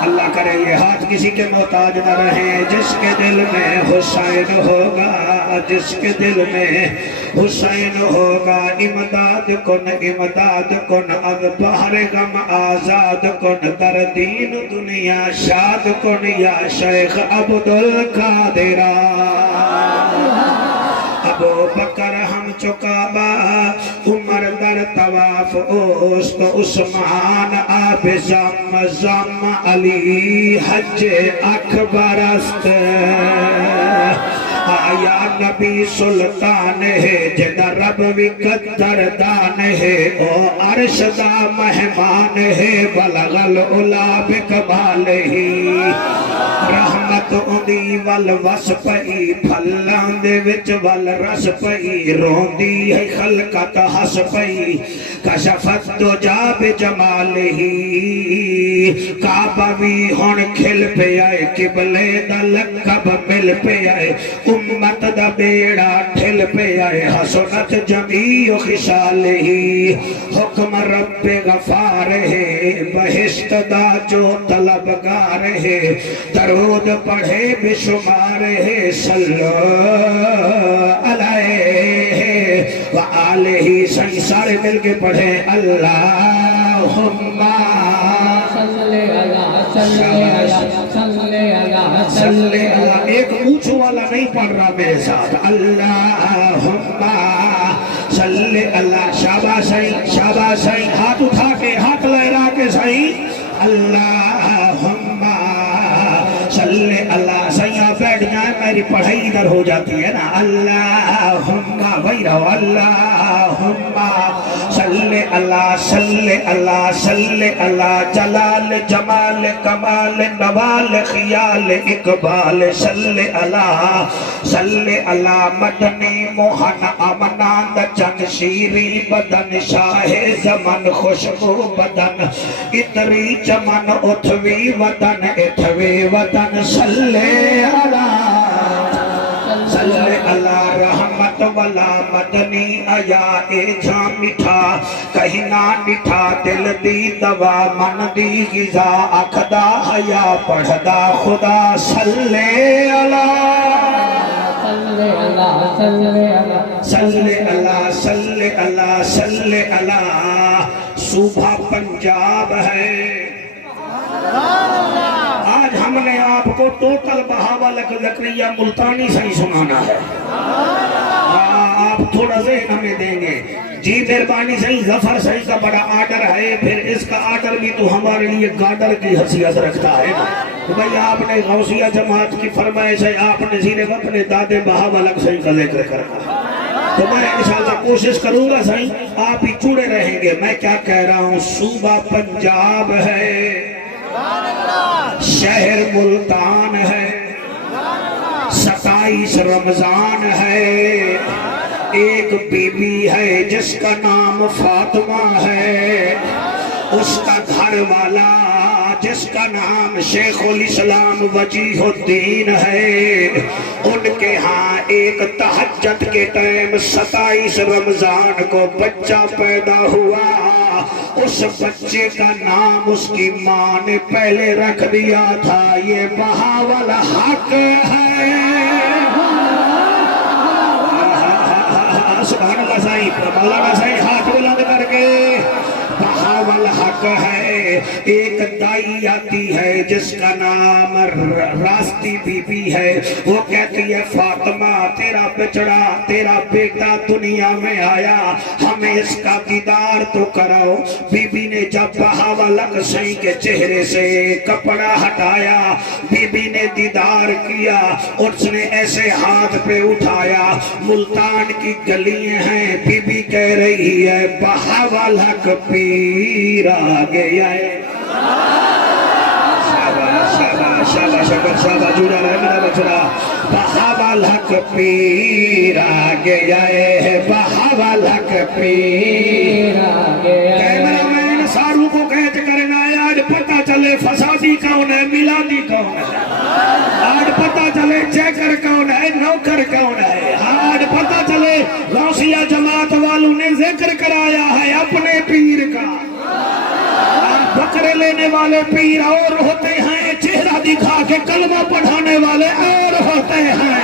اللہ کرے یہ ہاتھ کسی کے محتاج نہ رہے جس کے دل میں حسین ہوگا جس کے دل میں حسین ہوگا امداد کن از بحر غم آزاد کن در دین دنیا شاد کن یا شیخ عبدالقادر ابو بکر ہم چکابا عمر در طواف اوست عثمان آب زم علی حج اکبر است آیا نبی سلطان ہے جدہ رب بھی قدردان ہے او عرش دا مہمان ہے بلغ العلا بکمال ہی رحمت اندی والوس پئی پھلان دے وچ والرس پئی روندی ہے خلقت حس پئی کشفت دو جاب جمال ہی کعبہ بھی ہون کھل پہ آئے قبلے دا لقب مل پہ آئے امت دا بیڑا ٹھل پہ آئے حسنت جمیع خصال ہی حکم رب غفار ہے بہشت دا جو طلبگار ہے درود پڑھے بے شمار ہے صلو علیہ وآلہ سنسار مل کے پڑھے اللہم صلی اللہ ایک اونچو والا نہیں پڑھ رہا میرے ساتھ اللہم صلی اللہ شاباش سائیں ہاتھ اٹھا کے ہاتھ لہرا کے سائیں اللہم صلی اللہ سائیں آپ بیٹھ جائیں میری پڑھائی ادھر ہو جاتی ہے نا اللہم وہی رہو اللہم صلی اللہ صلی اللہ صلی اللہ جلال جمال کمال نوال خیال اقبال صلی اللہ مدنی موہن امناند چند شیری بدن شاہ زمن خوشبو بدن اتری چمن اتھوی ودن صلی اللہ رحمت والا مدنی آیا اے جھا مٹھا کہیں نہ نٹھا دل دی دوا من دی غذا اکھدا حیا پڑھدا خدا صلی اللہ صلی اللہ صوبہ پنجاب ہے آج ہم نے آپ کو ٹوٹل بہاول زکریا ملتانی سے ہی سنانا ہے آپ تھوڑا ذہن ہمیں دیں گے. جی مہربانی صحیح ظفر صحیح کا بڑا آرڈر ہے, پھر اس کا آرڈر بھی تو ہمارے لیے گارڈر کی حیثیت رکھتا ہے. تو بھئی آپ نے غوثیہ جماعت کی فرمائش ہے, آپ نے صرف اپنے دادے بہاول صحیح کا ذکر کرنا. تو میں انشاءاللہ کوشش کروں گا صحیح, آپ ہی جڑے رہیں گے. میں کیا کہہ رہا ہوں, صوبہ پنجاب ہے, شہر ملتان ہے, 27 رمضان ہے, ایک بی بی ہے جس کا نام فاطمہ ہے, اس کا گھر والا جس کا نام شیخ الاسلام وجیہ الدین ہے. ان کے ہاں ایک تہجد کے ٹائم 27 رمضان کو بچہ پیدا ہوا. اس بچے کا نام اس کی ماں نے پہلے رکھ دیا تھا, یہ بہاول حق ہے. سبحان اللہ صحیح, مولانا صحیح ہاتھ بلند کر کے. بہاول حق ہے. ایک دائی آتی ہے جس کا نام راستی بی بی ہے, وہ کہتی ہے فاطمہ تیرا بچڑا تیرا بیٹا دنیا میں آیا, ہمیں اس کا دیدار تو کراؤ. بی بی نے جب بہاول حق صحیح کے چہرے سے کپڑا ہٹایا, بی بی نے دیدار کیا, اس نے ایسے ہاتھ پہ اٹھایا. ملتان کی گلیاں ہیں, بی بی کہہ رہی ہے بہاول حق پیر آ گیا ہے. شاباش شاباش شاباش شاباش, جڑا رہے میرا بچڑا. بہاول حق پیر آ گیا ہے, بہاول حق پیر آ گیا ہے. کیمرہ مین ساروں کو قید کرنا ہے, آج پتہ چلے فسادی کون ہے, میلادی کون ہے, آج پتہ چلے چیکر کون ہے, نوکر کون ہے, آج پتہ چلے غوثیہ جماعت والوں نے ذکر کرایا ہے اپنے پیر کا. بکرے لینے والے پیر اور ہوتے ہیں, چہرہ دکھا کے کلمہ پڑھانے والے اور ہوتے ہیں.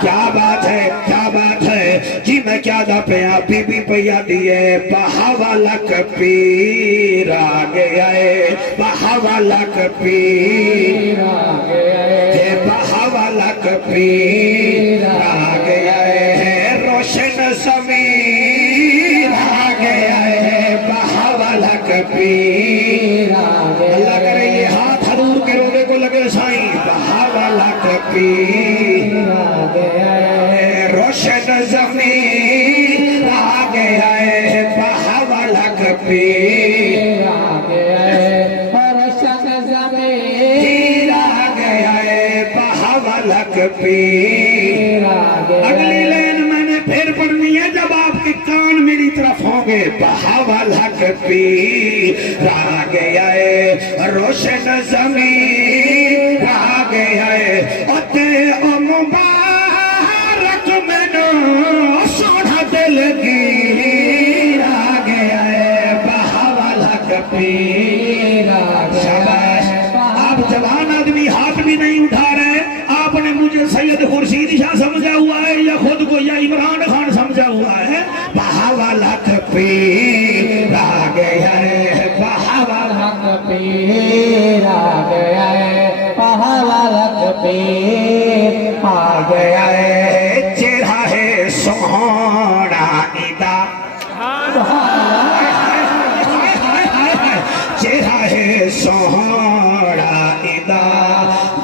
کیا بات ہے, کیا بات ہے. جی میں کیا دا پیا بی بی پیا دیئے بہاول حق پیر آ گیا ہے, بہاول حق پیر آ گیا ہے, بہاول حق پیر آ گیا ہے, روشن ضمیر آ گیا ہے, بہاول حق پیر آ گیا. اللہ کرے یہ ہاتھ حضور کے روزے کو لگے سائیں. بہاول حق پیر آ گیا ہے, روشن ضمیر آ گیا ہے, بہاول حق پیر آ گیا ہے, روشن ضمیر آ گیا ہے, بہاول حق پیر آ گیا. اگلی لین میں نے پھر پڑھنی ہے جب آپ کے کان میری طرف ہوں گے. بہاول حق پیر آ گیا ہے, روشن ضمیر آ گیا ہے, او مبارک مینوں سونا دل گیر آ گیا ہے, بہاول حق پیر آ گیا ہے. آپ جوان آدمی ہاتھ بھی نہیں اٹھا رہے, آپ نے مجھے سید خورشید شاہ سمجھا ہوا ہے یا خود کو یا عمران خان سمجھا ہوا ہے. بہاول حق پیر آ گیا ہے, بہاول حق پیر آ گیا ہے, بہاول حق پیر آ گیا ہے. چہرہ ہے سوہنا ادا, چہرہ ہے سوہنا ادا,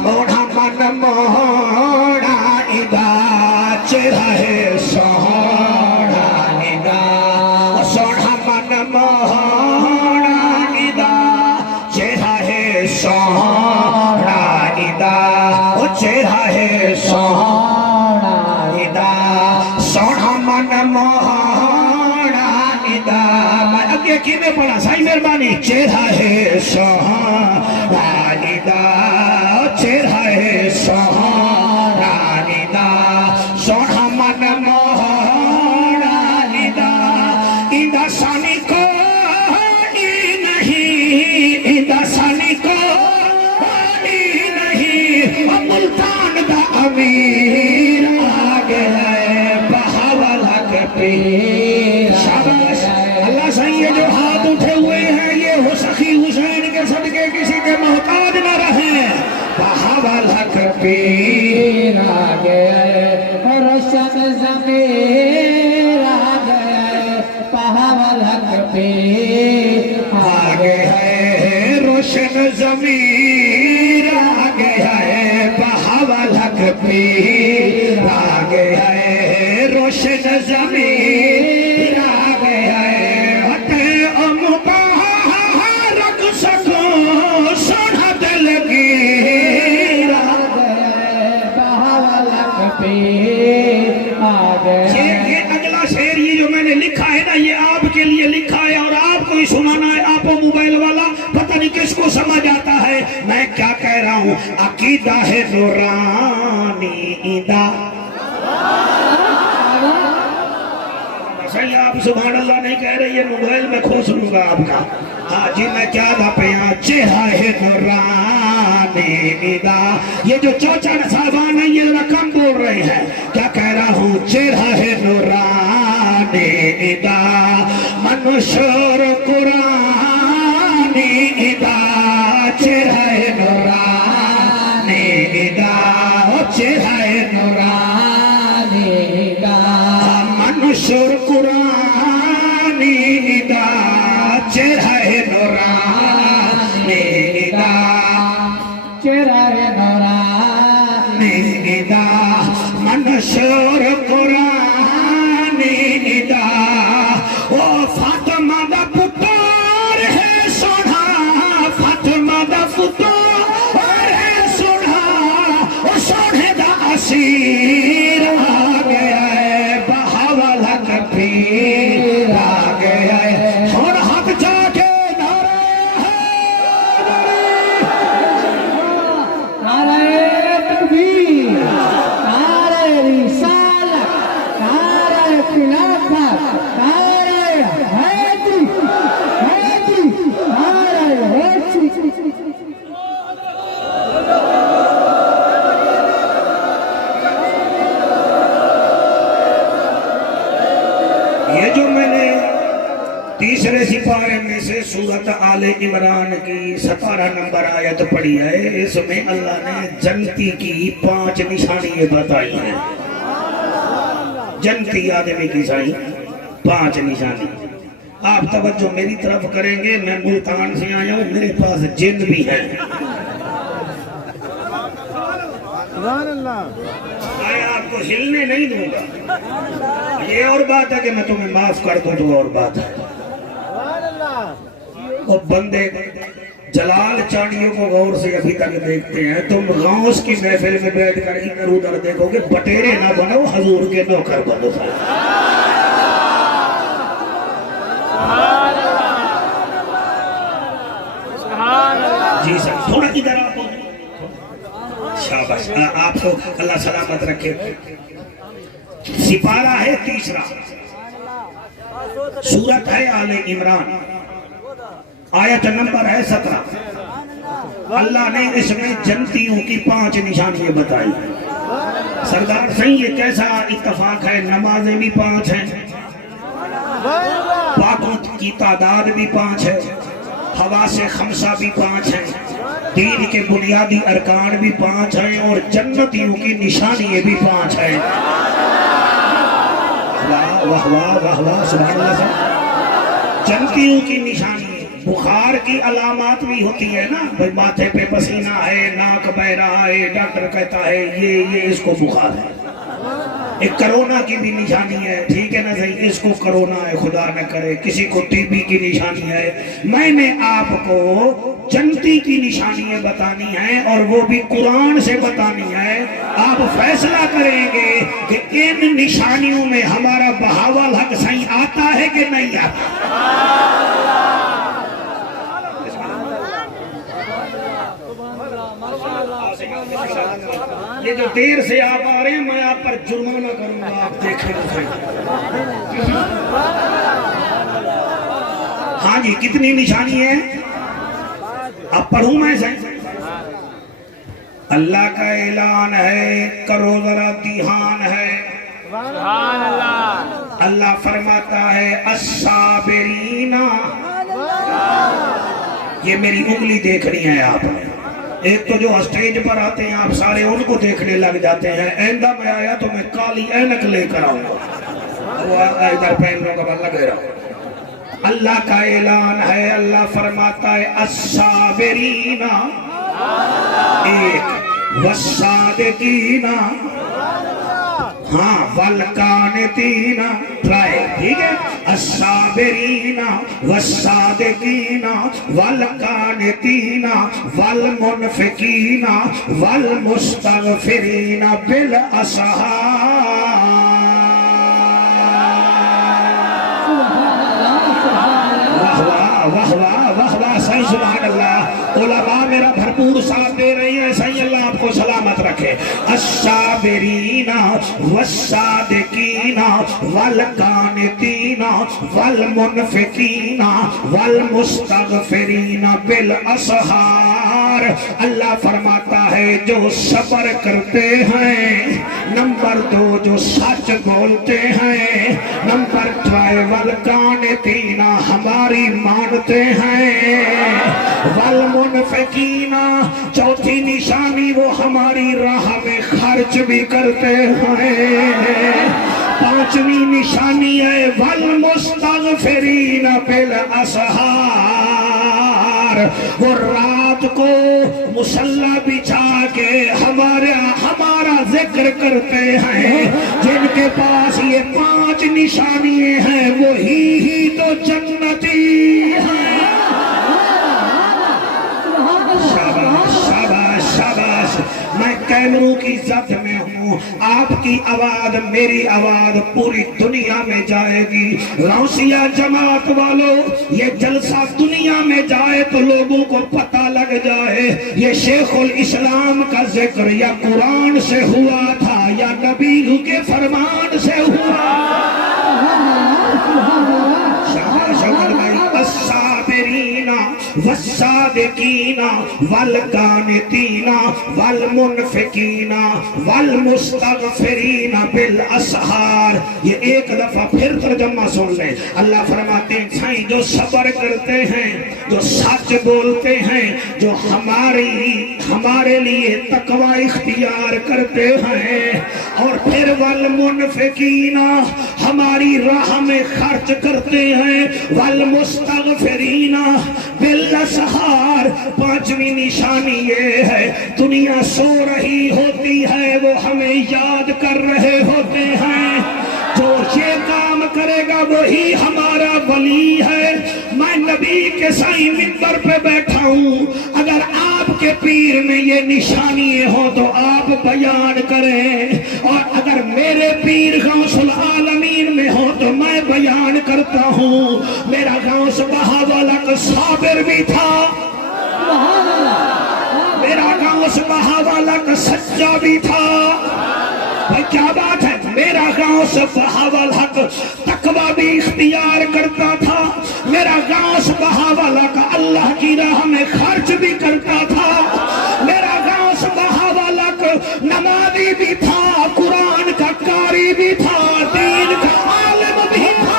موڑا من موڑا ادا, چہرہ ہے سوہنا ادا, سوڑا من موڑا ادا, چہرہ ہے سوہنا ادا, وہ چہرہ ہے سوہنا ادا, سوڑا من موڑا ادا. میں اگے کی میں پڑھا سائی مہربانی. چہرہ ہے سوہنا ادا, چہرہ ہے سوہنا ادا, سوڑا من موڑا ادا, ادا سانی کو نہیں, ادا سانی کو نہیں, ملتان دا امیر آ گیا ہے, بہاول حق پیر. شاباش اللہ صحیح ہے. جو ہاتھ اٹھے ہوئے ہیں یہ ہو سخی حسین کے صدقے کسی کے محتاج نہ رہیں. بہاول حق پیر آ گیا ہے, روشن ضمیر ضمیر آ گیا ہے بہاول حق پیر آ گیا ہے روشن ضمیر آ گیا ہے ہٹے مبارک سکوں سونا دلگیر آ گیا ہے بہاول حق پیر آ گیا ہے۔ یہ اگلا شعر یہ جو میں نے لکھا ہے نا یہ آپ کے لیے لکھا ہے اور آپ کو ہی سنانا ہے۔ آپ موبائل والا پتہ نہیں کس کو سمجھ آتا ہے میں کیا کہہ رہا ہوں۔ عقیدہ ہے نورانی دا صحیح آپ سبحان اللہ نہیں کہہ رہے یہ موبائل میں کھوس لوں گا آپ کا۔ ہاں جی میں کیا تھا پیاں چہرہ ہے نورانی دا یہ جو چوچا صاحبان ہیں یہ رقم بول رہے ہیں کیا کہہ رہا ہوں چہرہ ہے نورانی دا منشور قرآنی دا چہرہ نورانی دا چہرہ نورانی دا منشور قرآنی دا چہرہ نورانی دا چہرہ نورانی دا منشور قرآنی دا او فاطمہ دا پتر ہے سونا فاطمہ دا پتر ہے سونا او سونے دا اسیر آ گیا ہے بہاول حق پیر آ گیا ہے اور حق جا کے نعرہ تکبیر، نعرہ رسالت، نعرہ خلافت، نعرہ حیدری، نعرہ حیدری۔ یہ جو میں نے تیسرے سپارے میں سے سورت آل عمران کی 17 نمبر آیت پڑھی ہے اس میں اللہ نے جنتی کی 5 نشانیاں بتائی ہیں۔ جنتی آدمی کی صحیح 5 نشانی۔ آپ توجہ میری طرف کریں گے میں ملتان سے آیا ہوں میرے پاس جن بھی ہیں۔ میں آپ کو ہلنے نہیں دوں گا۔ یہ اور بات ہے کہ میں تمہیں معاف کر دوں تو اور بات ہے۔ وہ بندے جلال چاڑیوں کو غور سے ابھی تک دیکھتے ہیں تم غوث کی محفل میں بیٹھ کر ادھر ادھر دیکھو گے بٹیرے نہ بنو حضور کے نوکر بنو۔ جی سر تھوڑا ادھر آپ شاباش آپ کو اللہ سلامت رکھے۔ سپارہ ہے تیسرا سورت ہے آل عمران آیت نمبر ہے 17۔ اللہ نے اس میں جنتیوں کی 5 نشانیاں بتائی۔ سردار صحیح یہ کیسا اتفاق ہے نمازیں بھی 5 ہیں پاکوں کی تعداد بھی 5 ہے حواس خمسہ بھی 5 ہیں دین کے بنیادی ارکان بھی 5 ہیں اور جنتیوں کی نشانیاں بھی 5 ہیں۔ واہ واہ واہ واہ واہ سبحان اللہ صاحب۔ جنتیوں کی نشانی بخار کی علامات بھی ہوتی ہے نا بھئی ماتھے پہ پسینہ ہے ناک بہ رہا ہے ڈاکٹر کہتا ہے یہ اس کو بخار ہے۔ ایک کرونا کی بھی نشانی ہے ٹھیک ہے نا صحیح اس کو کرونا ہے خدا نہ کرے کسی کو ٹی بی کی نشانی ہے۔ میں نے آپ کو جنتی کی نشانیاں بتانی ہیں اور وہ بھی قرآن سے بتانی ہے۔ آپ فیصلہ کریں گے کہ ان نشانیوں میں ہمارا بہاول حق صحیح آتا ہے کہ نہیں آتا۔ یہ جو دیر سے آپ آ رہے ہیں میں آپ پر جرمانہ کروں گا آپ دیکھیں گے۔ ہاں جی کتنی نشانی ہے اب پڑھوں میں سے۔ اللہ کا اعلان ہے کرو ذرا دھیان ہے۔ اللہ فرماتا ہے الصابرین یہ میری انگلی دیکھنی ہے آپ نے۔ ایک تو جو اسٹیج پر آتے ہیں آپ سارے ان کو دیکھنے لگ جاتے ہیں آئندہ میں آیا تو میں کالی اینک لے کر آؤں گا وہ ادھر پہن لوں گا لگے رہا اللہ کا اعلان ہے، اللہ فرماتا ہے الصابرین ایک، والصادقین ہاں، والقانتین ٹرائی، ٹھیک ہے، الصابرین والصادقین والقانتین والمنفقین والمستغفرین بالاسحار۔ واہ واہ واہ واہ، صحیح سبحان اللہ، علماء میرا بھرپور ساتھ دے رہی ہیں، صحیح، اللہ آپ کو سلامت رکھے۔ الصابرین والصادقین والقانتین والمنفقین والمستغفرین بالاسحار، اللہ فرماتا ہے جو صبر کرتے ہیں، نمبر 2 جو سچ بولتے ہیں، نمبر 3 والقانتین ہماری مانتے ہیں، والمنفقین چوتھی نشانی وہ ہماری راہ میں خرچ بھی کرتے ہیں، 5ویں نشانی ہے والمستغفرین بالاسحار، وہ رات کو مصلی بچھا کے ہمارا ذکر کرتے ہیں، جن کے پاس یہ 5 نشانیاں ہیں وہی تو جنتی ہیں۔ شاباش شاباش، میں کیمروں کی زد میں ہوں، آپ کی آواز میری آواز پوری دنیا میں جائے گی، غوثیہ جماعت والوں یہ جلسہ دنیا میں جائے تو لوگوں کو پتہ لگ جائے یہ شیخ الاسلام کا ذکر یا قرآن سے ہوا تھا یا نبی کے فرمان سے ہوا۔ شاباش بھائی، الصابرین والصادقین والقانتین والمنفقین والمستغفرین بالاسحار، یہ ایک دفعہ پھر ترجمہ سن لیں، اللہ فرماتے ہیں جو صبر کرتے ہیں، جو سچ بولتے ہیں، جو ہمارے لیے تقوی اختیار کرتے ہیں، اور پھر والمنفقین ہماری راہ میں خرچ کرتے ہیں، والمستغفرین بالاسحار، 5ویں نشانی یہ ہے دنیا سو رہی ہوتی ہے وہ ہمیں یاد کر رہے ہوتے ہیں، جو یہ کام کرے گا وہی ہمارا ولی ہے۔ میں نبی کے سائیں منبر پہ بیٹھا ہوں، اگر آپ کے پیر میں یہ نشانی ہو تو آپ بیان کریں، اور اگر میرے پیر غوث العالمین میں ہو تو میں بیان کرتا ہوں۔ میرا غوث بہاولک صابر بھی تھا، میرا غوث بہاولک سچا بھی تھا، بھائی کیا بات ہے، میرا غوث بہاولک تقوی بھی اختیار کرتا تھا، میرا غوث بہاولک اللہ کی راہ میں خرچ بھی کرتا تھا، میرا غوث بہاولک نمازی بھی تھا، قرآن کا قاری بھی تھا، دین کا عالم بھی تھا۔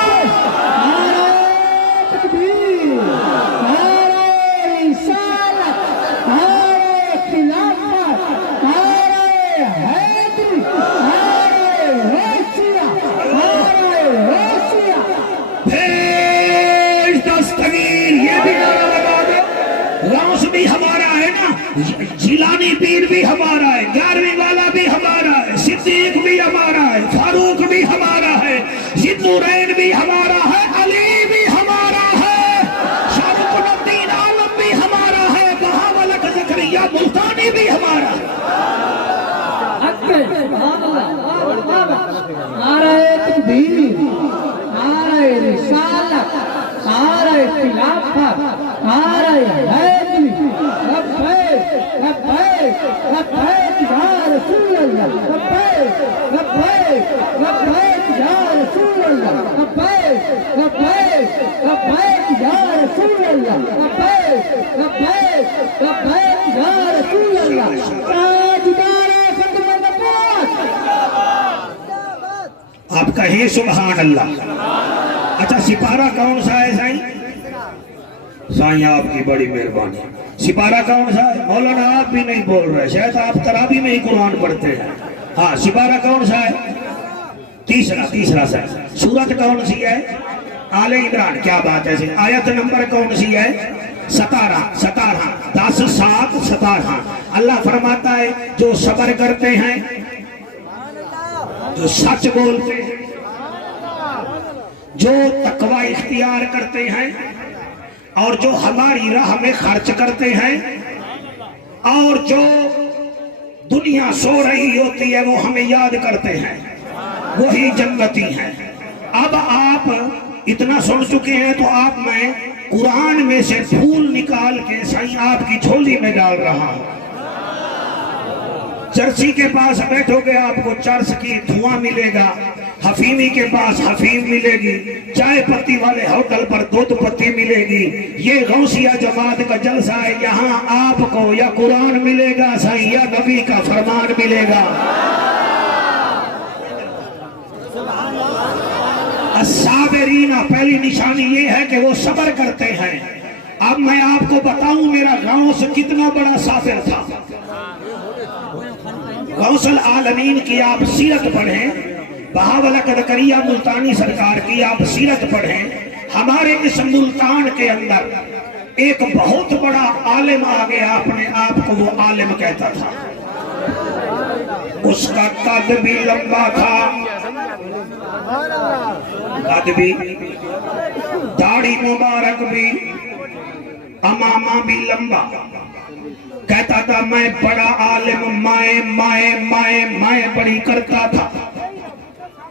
غوث بھی ہمارا ہے نا، جیلانی پیر بھی ہمارا ہے، 11ویں والا بھی ہمارا ہے، صدیق بھی ہمارا ہے، فاروق بھی ہمارا ہے، ذوالنورین بھی ہمارا ہے، علی بھی ہمارا ہے، شارق الدین عالم بھی ہمارا ہے، بہاولک زکریا ملتانی بھی ہمارا ہے۔ نعرہ تکبیر، نعرہ رسالت، نعرہ خلافت، نعرہ حیدری، لبیک لبیک لبیک یا رسول اللہ، لبیک لبیک لبیک یا رسول اللہ، لبیک لبیک لبیک یا رسول اللہ، لبیک لبیک لبیک یا رسول اللہ، تاجدار ختم نبوت۔ آپ کہیں سبحان اللہ۔ اچھا سپارہ کون سا ہے سائیں؟ سائیں آپ کی بڑی مہربانی، سپارہ کون سا ہے؟ مولانا آپ بھی نہیں بول رہے، شاید آپ تراویح میں ہی قرآن پڑھتے ہیں۔ ہاں سپارہ کون سا ہے؟ تیسرا سا۔ سورت کون سی ہے؟ آل عمران. کیا بات ہے. آیت نمبر کون سی ہے؟ 17. 10 7 17. اللہ فرماتا ہے جو صبر کرتے ہیں، جو سچ بولتے ہیں، جو تقوی اختیار کرتے ہیں، اور جو ہماری راہ میں خرچ کرتے ہیں، اور جو دنیا سو رہی ہوتی ہے وہ ہمیں یاد کرتے ہیں، وہی جنتی ہیں. اب آپ اتنا سن چکے ہیں تو آپ میں قرآن میں سے پھول نکال کے سائیں آپ کی جھولی میں ڈال رہا ہوں. چرسی کے پاس بیٹھو گے آپ کو چرس کی دھواں ملے گا، حفیمی کے پاس حفیم ملے گی، چائے پتی والے ہوٹل پر دودھ پتی ملے گی. یہ غوثیہ جماعت کا جلسہ ہے، یہاں آپ کو یا قرآن ملے گا سائیں یا نبی کا فرمان ملے گا. الصابرین، پہلی نشانی یہ ہے کہ وہ صبر کرتے ہیں. اب میں آپ کو بتاؤں میرا غوث کتنا بڑا صابر تھا. غوث العالمین کی آپ سیرت پڑھیں، بہاولہ قدقریہ ملتانی سرکار کی آپ سیرت پڑھیں. ہمارے اس ملتان کے اندر ایک بہت بڑا عالم آ گیا، اپنے آپ کو وہ عالم کہتا تھا. اس کا قد بھی لمبا تھا، قد بھی، داڑھی مبارک بھی، امامہ بھی لمبا. کہتا تھا میں بڑا عالم، میں بڑی کرتا تھا.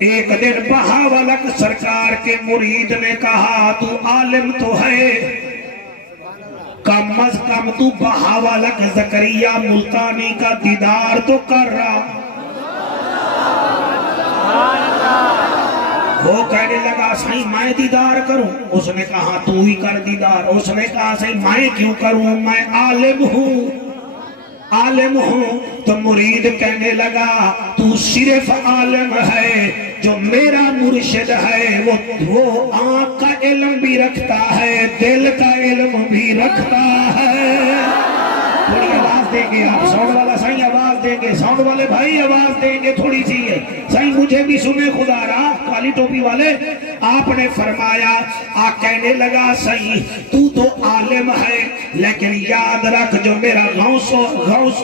ایک دن بہاولہ سرکار کے مرید نے کہا تو عالم تو ہے، کم از کم تو بہاولہ زکریا ملتانی کا دیدار تو کر رہا. وہ کہنے لگا سائیں میں دیدار کروں. اس نے کہا تو ہی کر دیدار. اس نے کہا سائیں میں کیوں کروں، میں عالم ہوں. تو مرید کہنے لگا تو صرف عالم ہے، جو میرا مرشد ہے وہ آنکھ کا علم بھی رکھتا ہے، دل کا علم بھی رکھتا ہے. تھوڑی آواز دیں گے آپ، ساؤنڈ والا سائیں آواز دیں گے، ساؤنڈ والے بھائی آواز دیں گے تھوڑی سی ہے. سائیں مجھے بھی سنے خدا را، کالی ٹوپی والے. آپ نے فرمایا، کہنے لگا سائیں تو عالم ہے، لیکن یاد رکھ جو میرا غوث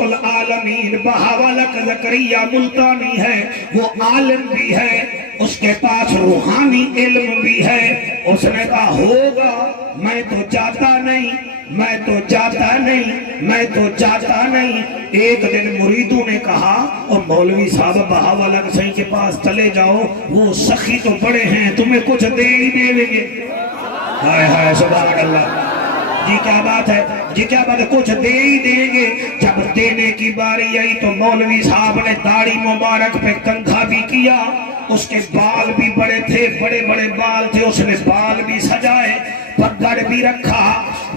العالمین بہاولہ زکریا ملتانی ہے وہ عالم بھی ہے، اس کے پاس روحانی علم بھی ہے. اس نے کہا ہوگا، میں تو جاتا نہیں. ایک دن مریدوں نے کہا اور مولوی صاحب بہاولہ سائیں کے پاس چلے جاؤ، وہ سخی تو بڑے ہیں، تمہیں کچھ دے ہی دیں گے. ہائے سبحان اللہ. جی کیا بات ہے، کچھ دے ہی دیں گے. جب دینے کی باری آئی تو مولوی صاحب نے داڑھی مبارک پہ کنگھا بھی کیا. اس کے بال بھی بڑے تھے، بڑے بڑے بال تھے، اس نے بال بھی سجائے، پگڑ بھی رکھا.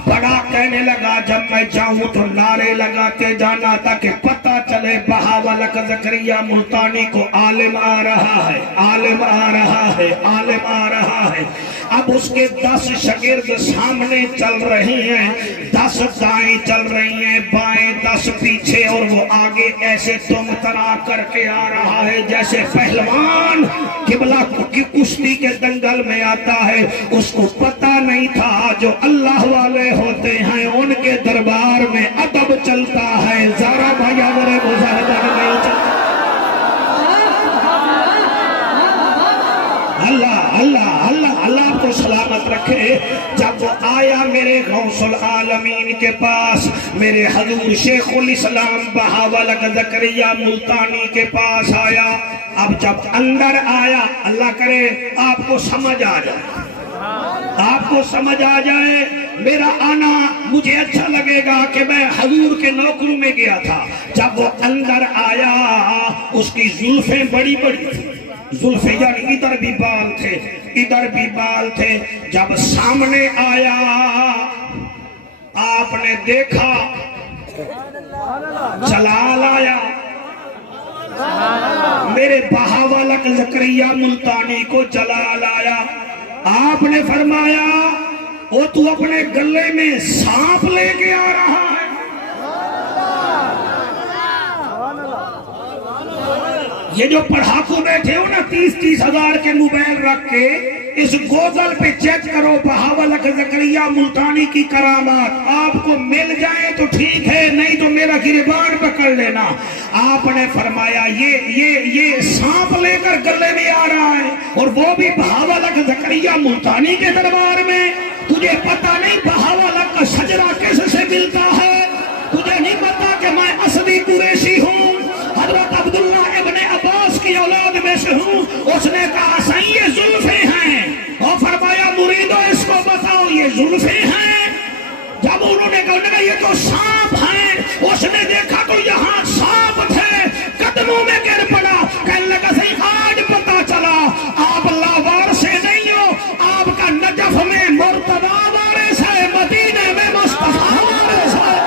بڑا کہنے لگا جب میں جاؤں تو نعرے لگاتے جانا تاکہ پتہ چلے بہاولہ زکریا ملتانی کو عالم آ رہا ہے، عالم آ رہا ہے، عالم آ رہا ہے. اب اس کے 10 شاگرد سامنے چل رہے ہیں، 10 دائیں چل رہی ہیں، بائیں 10 پیچھے، اور وہ آگے ایسے تم تنا کر کے آ رہا ہے جیسے پہلوان قبلہ کی کشتی کے دنگل میں آتا ہے. اس کو پتہ نہیں تھا جو اللہ والے ہوتے ہیں ان کے دربار میں ادب چلتا ہے، ذرا بھائی اگر مظاہرہ نہیں چلتا. اللہ آپ کو سلامت رکھے. جب وہ آیا میرے غوث العالمین کے پاس، میرے حضور شیخ الاسلام بہاولہ زکریا ملتانی کے پاس آیا. اب جب اندر آیا، اللہ کرے آپ کو سمجھ آ جائے، میرا آنا مجھے اچھا لگے گا کہ میں حضور کے نوکروں میں گیا تھا. جب وہ اندر آیا اس کی زلفیں بڑی بڑی تھی، زلفیں یعنی ادھر بھی بال تھے ادھر بھی بال تھے. جب سامنے آیا آپ نے دیکھا جلال آیا. میرے بہاولہ زکریا ملتانی کو جلال آیا. آپ نے فرمایا وہ تو اپنے گلے میں سانپ لے کے آ رہا ہے. یہ جو پڑھاکو بیٹھے ہو نا 30 ہزار کے موبائل رکھ کے اس گوگل پہ چیک کرو بہاول حق زکریا ملتانی کی کرامات، آپ کو مل جائیں تو ٹھیک ہے، نہیں تو میرا گریبان پکڑ لینا۔ آپ نے فرمایا یہ سانپ لے کر گلے میں آ رہا ہے، اور وہ بھی بہاول حق زکریا ملتانی کے دربار میں۔ تجھے پتہ نہیں بہاول حق کا شجرہ کس سے ملتا ہے؟ تجھے نہیں پتا کہ میں اسدی قریشی ہوں، حضرت عبداللہ ابن عباس کی اولاد میں سے ہوں؟ اس نے کہا صحیح یہ زلفیں ہیں، اور فرمایا مریدو اس کو بتاؤ یہ زلفیں ہیں۔ جب انہوں نے کہا یہ تو سانپ ہیں، اس نے دیکھا تو یہاں سانپ تھے، قدموں میں گر پڑا، کہنے لگا صحیح آج پتا چلا آپ لاوار سے نہیں ہو، آپ کا نجف میں مرتضی وارث ہے، مدینے میں مصطفیٰ وارث ہے۔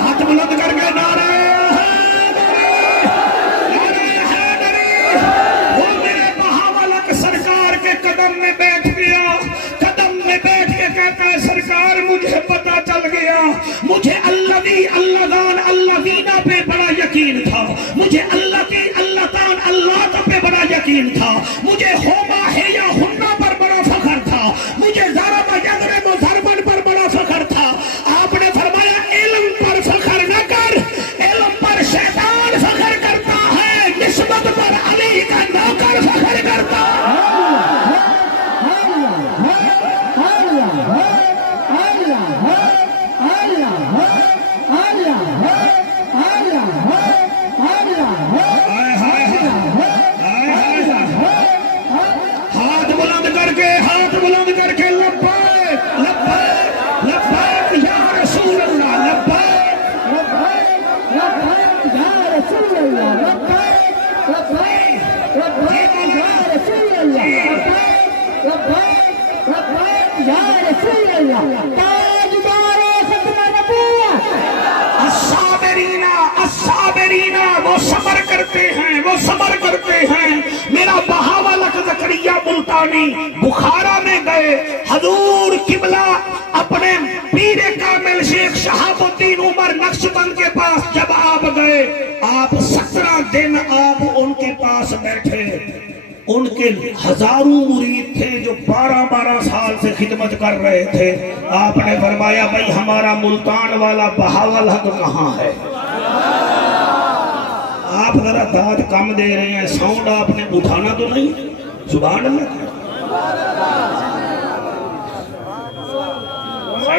ہاتھ بلند کر کے نعرہ وہ میرے بہاول حق سرکار کے قدم میں بیٹھ گیا، قدم میں بیٹھ کے کہتا ہے سرکار مجھے پتا چل گیا، مجھے اللہ پہ بڑا یقین تھا، مجھے اللہ پہ بڑا یقین تھا، مجھے ہوما ہے یا ہنہ پر بڑا فخر تھا، مجھے ضرب یضرب ضربن پر بڑا فخر تھا۔ آپ نے فرمایا علم پر فخر نہ کر، علم پر شیطان فخر کرتا ہے، نسبت پر علی کا نوکر فخر کرتا ہے۔ ہاتھ بلند کر کے لبیک لبیک لبیک یا رسول اللہ، لبیک لبیک یا رسول اللہ، لبیک لبیک یا رسول اللہ، لبیک لبیک یا رسول اللہ۔ تاجدار ختم نبوت الصابرین الصابرین، وہ صبر کرتے ہیں، وہ صبر کرتے ہیں۔ میرا بہاول حق زکریا ملتانی بخارا میں گئے، حضور قبلہ اپنے پیر کامل شیخ شہاب الدین عمر نقشبند کے پاس جب آپ گئے، آپ 17 دن آپ ان کے پاس بیٹھے۔ ان کے ہزاروں مرید تھے جو 12 سال سے خدمت کر رہے تھے۔ آپ نے فرمایا بھائی ہمارا ملتان والا بہاول حق کہاں ہے؟ آپ ذرا داد کم دے رہے ہیں، ساؤنڈ آپ نے اٹھانا تو نہیں؟ سبحان اللہ،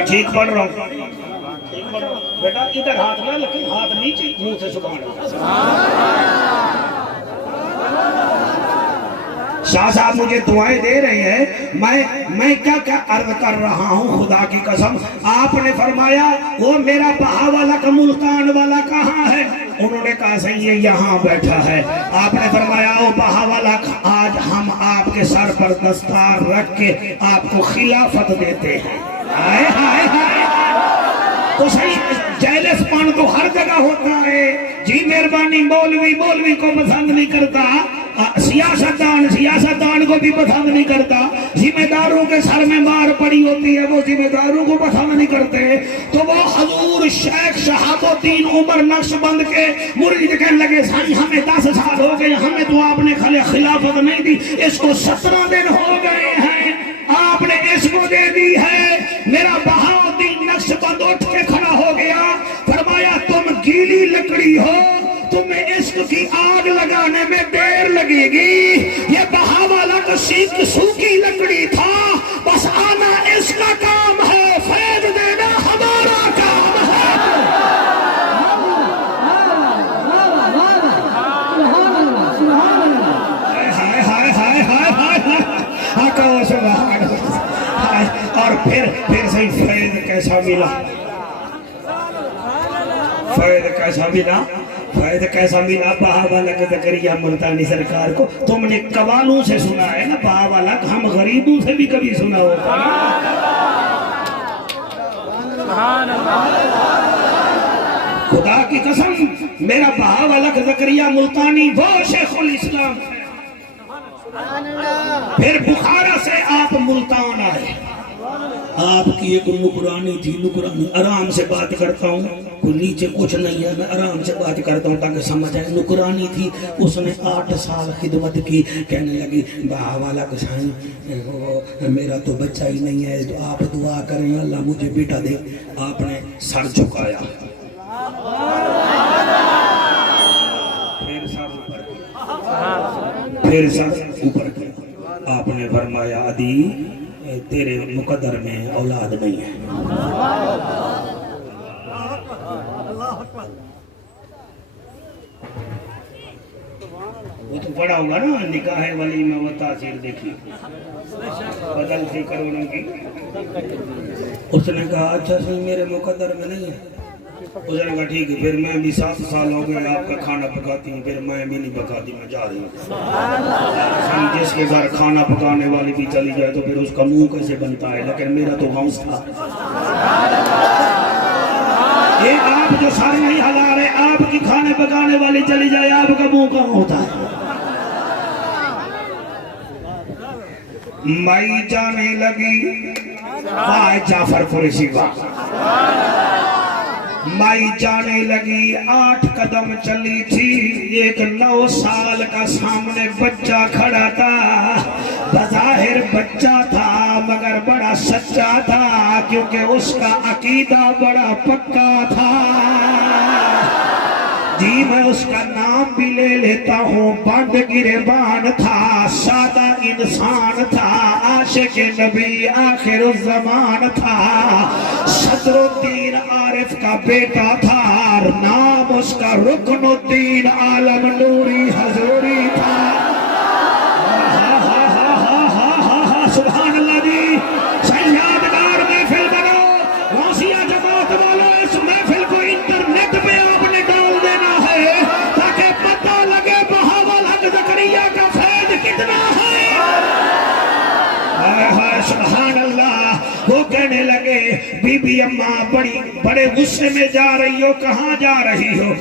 ٹھیک پڑھ رہا ہوں بیٹا، ادھر ہاتھ نہ لکھیں، ہاتھ نیچے، منہ سے سبحان اللہ۔ شاہ صاحب مجھے دعائیں دے رہے ہیں، میں کیا عرض کر رہا ہوں خدا کی قسم۔ آپ نے فرمایا وہ میرا بہاول حق ملتان والا کہاں ہے؟ انہوں نے کہا صحیح ہے یہاں بیٹھا ہے۔ آپ نے فرمایا او بہاول حق آج ہم آپ کے سر پر دستار رکھ کے آپ کو خلافت دیتے ہیں۔ ہائے ہائے ہائے، تو صحیح جیلس پان تو ہر جگہ ہوتا ہے جی، مہربانی مولوی کو پسند نہیں کرتا، سیاستدان کو بھی پسند نہیں کرتا، ذمہ داروں کے سر میں مار پڑی ہوتی ہے وہ ذمہ داروں کو پسند نہیں کرتے، تو وہ حضور شیخ شہاب الدین عمر نقشبند کے مرید کہنے لگے سائی ہمیں 10 سال ہو گئے، ہمیں تو آپ نے خلافت نہیں دی، اس کو 17 دن ہو گئے ہیں، آپ نے اس کو دے دی ہے۔ میرا بہاؤدین نقشبند اٹھ کے کھڑا ہو گیا، فرمایا تم گیلی لکڑی ہو، تمہیں عشق کی آگ لگانے میں دیر لگے گی، یہ بہاول حق سوکھی لکڑی تھا، بس آنا اس کا کام ہے، فیض دینا ہمارا کام ہے۔ ہائے ہائے ہائے ہائے ہائے، کہو سبحان اللہ۔ اور پھر صحیح فیض کیسا ملا؟ فیض کیسا ملا؟ فیض کیسا ملا بہاول حق زکریا ملتانی سرکار کو؟ تم نے قوالوں سے سنا ہے نا بہاول حق، ہم غریبوں سے بھی کبھی سنا ہوتا نا۔ خدا کی قسم میرا بہاول حق زکریا ملتانی وہ شیخ الاسلام، پھر بخارا سے آپ ملتان آئے، آپ کی ایک نکرانی تھی، نکرانی آرام سے بات کرتا ہوں، کوئی نیچے کچھ نہیں ہے، میں آرام سے بات کرتا ہوں تاکہ سمجھ آئے. نکرانی تھی، اس نے 8 سال خدمت کی. کہنے لگی بہاوالہ کسان میرا تو بچہ ہی نہیں ہے، تو آپ دعا کریں اللہ مجھے بیٹا دے. آپ نے سر جھکایا، پھر سر اوپر کیا. آپ نے فرمایا عدی تیرے مقدر میں اولاد نہیں ہے. وہ تو پڑا ہوگا نا نکاح ولیمہ و تاثیر دیکھی بدلتی کروڑوں کی. اس نے کہا اچھا سی میرے مقدر میں نہیں ہے. اس نے کہا ٹھیک ہے پھر میں بھی 7 سال ہو گئے آپ کا کھانا پکاتی ہوں، پھر میں بھی نہیں پکاتی، میں جا رہی ہوں. جس کے گھر کھانا پکانے والی بھی چلی جائے تو پھر اس کا منہ کیسے بنتا ہے؟ لیکن میرا تو غوث تھا. یہ آپ جو سارے نہیں ہلا رہے، آپ کی کھانے پکانے والی چلی جائے آپ کا منہ کہاں ہوتا ہے؟ مائی جانے لگی آئے جعفر قریشی با مائی جانے لگی 8 قدم چلی تھی. ایک 9 سال کا سامنے بچہ کھڑا تھا. بظاہر بچہ تھا مگر بڑا سچا تھا، کیونکہ اس کا عقیدہ بڑا پکا تھا. جی میں اس کا نام بھی لے لیتا ہوں. بند گریبان تھا، سادہ انسان تھا، عاشق نبی آخر الزمان تھا. صدر الدین عارف کا بیٹا تھا، نام اس کا رکن الدین عالم نوری حضوری تھا. سبحان اللہ جی. یادگار محفل بنو، غوثیہ جماعت والوں، اس محفل کو انٹرنیٹ پہ آپ نے ڈال دینا ہے تاکہ پتہ لگے بہاول حق زکریا کا فیض کتنا ہے. سبحان اللہ. وہ کہنے لگے بی بی اماں بڑے غصے میں جا رہی ہو، کہاں جا رہی ہو؟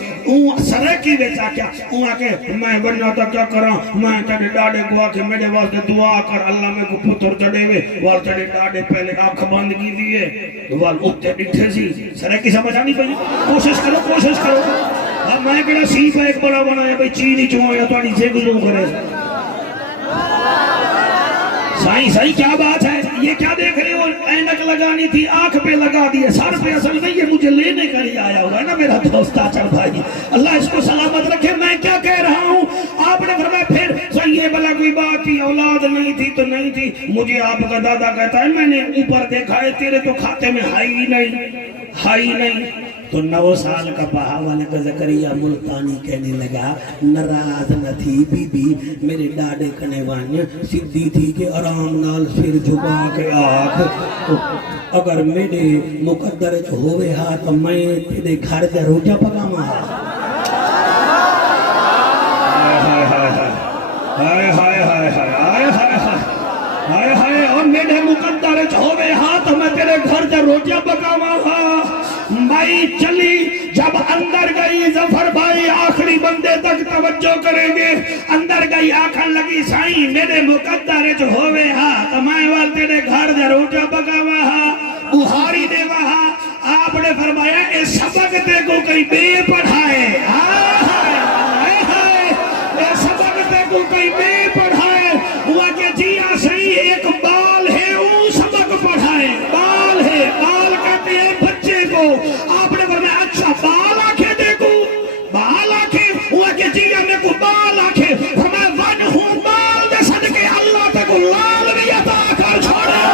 سرکی ویچا کیا؟ آکے میں بننا تھا کیا کرا، میں تیرے ڈاڑے کو آکے میرے واسطے دعا کر اللہ میں کو پتر چڑے ہوئے. وال تیرے ڈاڑے پہلے آنکھ بند کی دیئے، وال اٹھتے ڈٹھے سی. سرکی سمجھ آنی پہی؟ کوشش کرو. اب میں کہنا سیپا ایک بڑا بنایا بھئی چینی چوہاں یا تو آنی سے گلوں کرے. سائیں کیا بات ہے؟ یہ کیا دیکھ رہے ہو؟ اینک لگانی تھی، آنکھ پہ لگا دیے، سر پہ اصل نہیں، یہ مجھے لینے کا ہی آیا ہوا ہے نا میرا دوست آچر بھائی. اللہ اس کو سلامت رکھے. میں کیا کہہ رہا ہوں؟ آپ نے فرمایا پھر یہ بلا کوئی بات تھی، اولاد نہیں تھی تو نہیں تھی. مجھے آپ کا دادا کہتا ہے میں نے اوپر دیکھا ہے تیرے تو کھاتے میں ہائی نہیں. تو 9 سال کا بہاول کا زکریا ملتانی کہنے لگا ناراض نہ تھی بی بی میرے ڈاڑے کنے وانی سیدھی تھی کہ آرام نال سر جھکا کے آکھ اگر میرے مقدر ہوئے ہاں تو میں تیرے گھر دے روٹا پکاواں. ہائے اور میرے مقدر ہوئے ہاں تو میں تیرے گھر دے روٹیاں پکاواں. مائی چلی، جب اندر گئی ظفر بھائی آخری بندے تک توجہ کریں گے. اندر گئی آکھن لگی سائیں میرے مقدر ہوئے ہاں تو میں وال تیرے گھر دے روٹیاں پکاواں. بخاری نے وہاں آپ نے فرمایا اے سبق تے کو کئی بے پڑھائے. اے سبق تے کو کئی بے پڑھائے. ہوا کہ جی صحیح ایک بال ہے وہ سبق پڑھائے. بال ہے، بال کہتے ہیں بچے کو. آپ نے فرمایا اچھا بال آنکھیں دیکھو، بال آنکھیں. ہوا کہ جی ہمیں کو بال آنکھیں. فرمایا ون ہوں بال دے صدقے اللہ تک لال بھی عطا کر چھوڑا.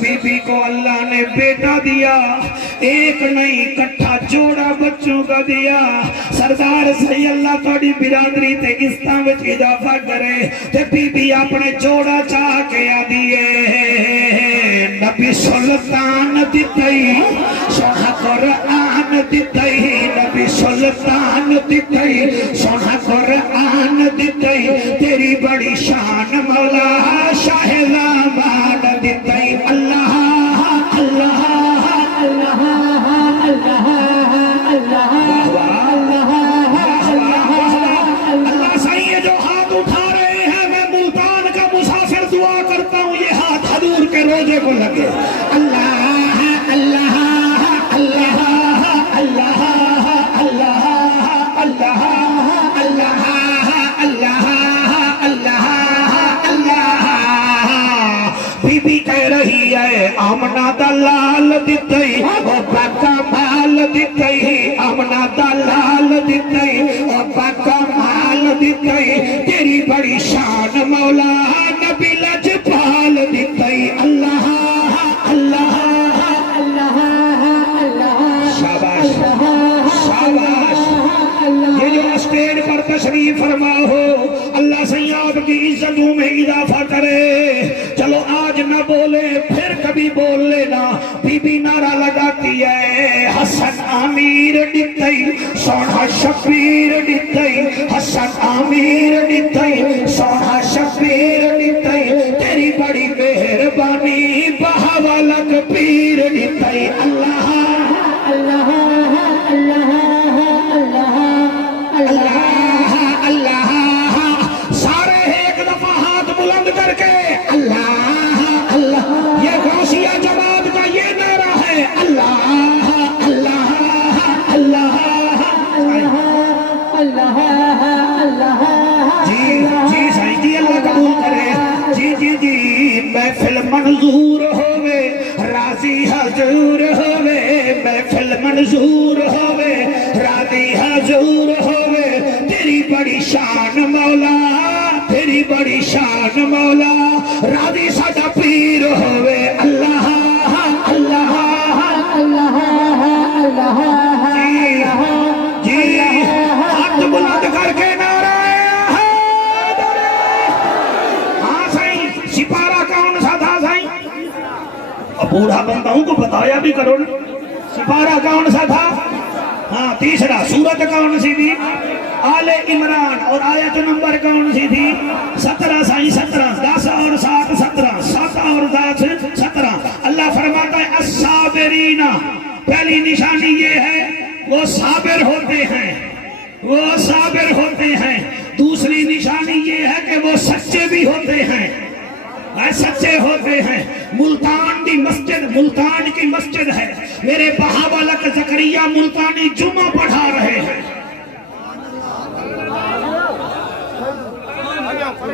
بی بی کو اللہ نے بیٹا دیا، ایک نہیں کٹھا جوڑا بچوں کا دیا. سردار صحیح اللہ توڑی برادری تے اسلام وچ اضافہ کرے تے بی بی اپنے جوڑا چاہ کے آدیے نبی سلطان دیتائی سونا قرآن دیتائی. نبی سلطان دیتائی سونا قرآن دیتائی. تیری بڑی شان مولا شاہ زمان دیتائی. اللہ حضور کے روزے کو لگے اللہ اللہ اللہ اللہ اللہ اللہ اللہ اللہ اللہ اللہ بی بی کہہ رہی ہے آمنہ دلال دتئی او پاکا مال دتئی آمنہ دلال دتئی او پاکا مال دتئی تیری بڑی شان مولا نبی لجپال دتئی اللہ اللہ اللہ اللہ شاباش شاباش یہ جو اسٹیج پر تشریف فرما ہو اللہ سیاب کی عزتوں میں اضافہ کرے چلو آج نہ بولے پھر کبھی بول لینا بی بی نعرہ لگاتی ہے حسن امیر ڈتئی سونا شبیر ڈتئی حسن امیر ڈتئی سونا شبیر ڈتئی تیری بڑی مہربانی بہاولک پیر ڈتئی اللہ اللہ اللہ اللہ اللہ سارے ایک دفعہ ہاتھ بلند کر کے اللہ اللہ یہ غوثیہ جماعت کا یہ نعرہ ہے اللہ اللہ اللہ اللہ اللہ جی جی سائیں جی اللہ قبول کرے جی جی جی محفل منظور ہوئے راضی حضور ہوئے محفل منظور ہوئے راضی حضور ہوئے تیری بڑی شان مولا تیری بڑی شان مولا راضی ساڈا پیر ہوئے اللہ اللہ اللہ اللہ جی جی ہاتھ بلند کر کے نعرہ حیدر ہاں سائیں سپارہ کون سا تھا سائیں اب بوڑھا بندوں کو بتایا بھی کرو نا سپارہ کون سا تھا ہاں تیسرا سورت کون سی تھی آل عمران اور آیت نمبر کون سی تھی 17 سائیں 17 10 اور 7 17 7 اور 10 17 اللہ فرماتا ہے الصابرین پہلی نشانی یہ ہے وہ صابر ہوتے ہیں وہ صابر ہوتے ہیں دوسری نشانی یہ ہے کہ وہ سچے بھی ہوتے ہیں سچے ہوتے ہیں ملتان کی مسجد ہے میرے بہاولک زکریا ملتانی جمعہ پڑھا رہے ہیں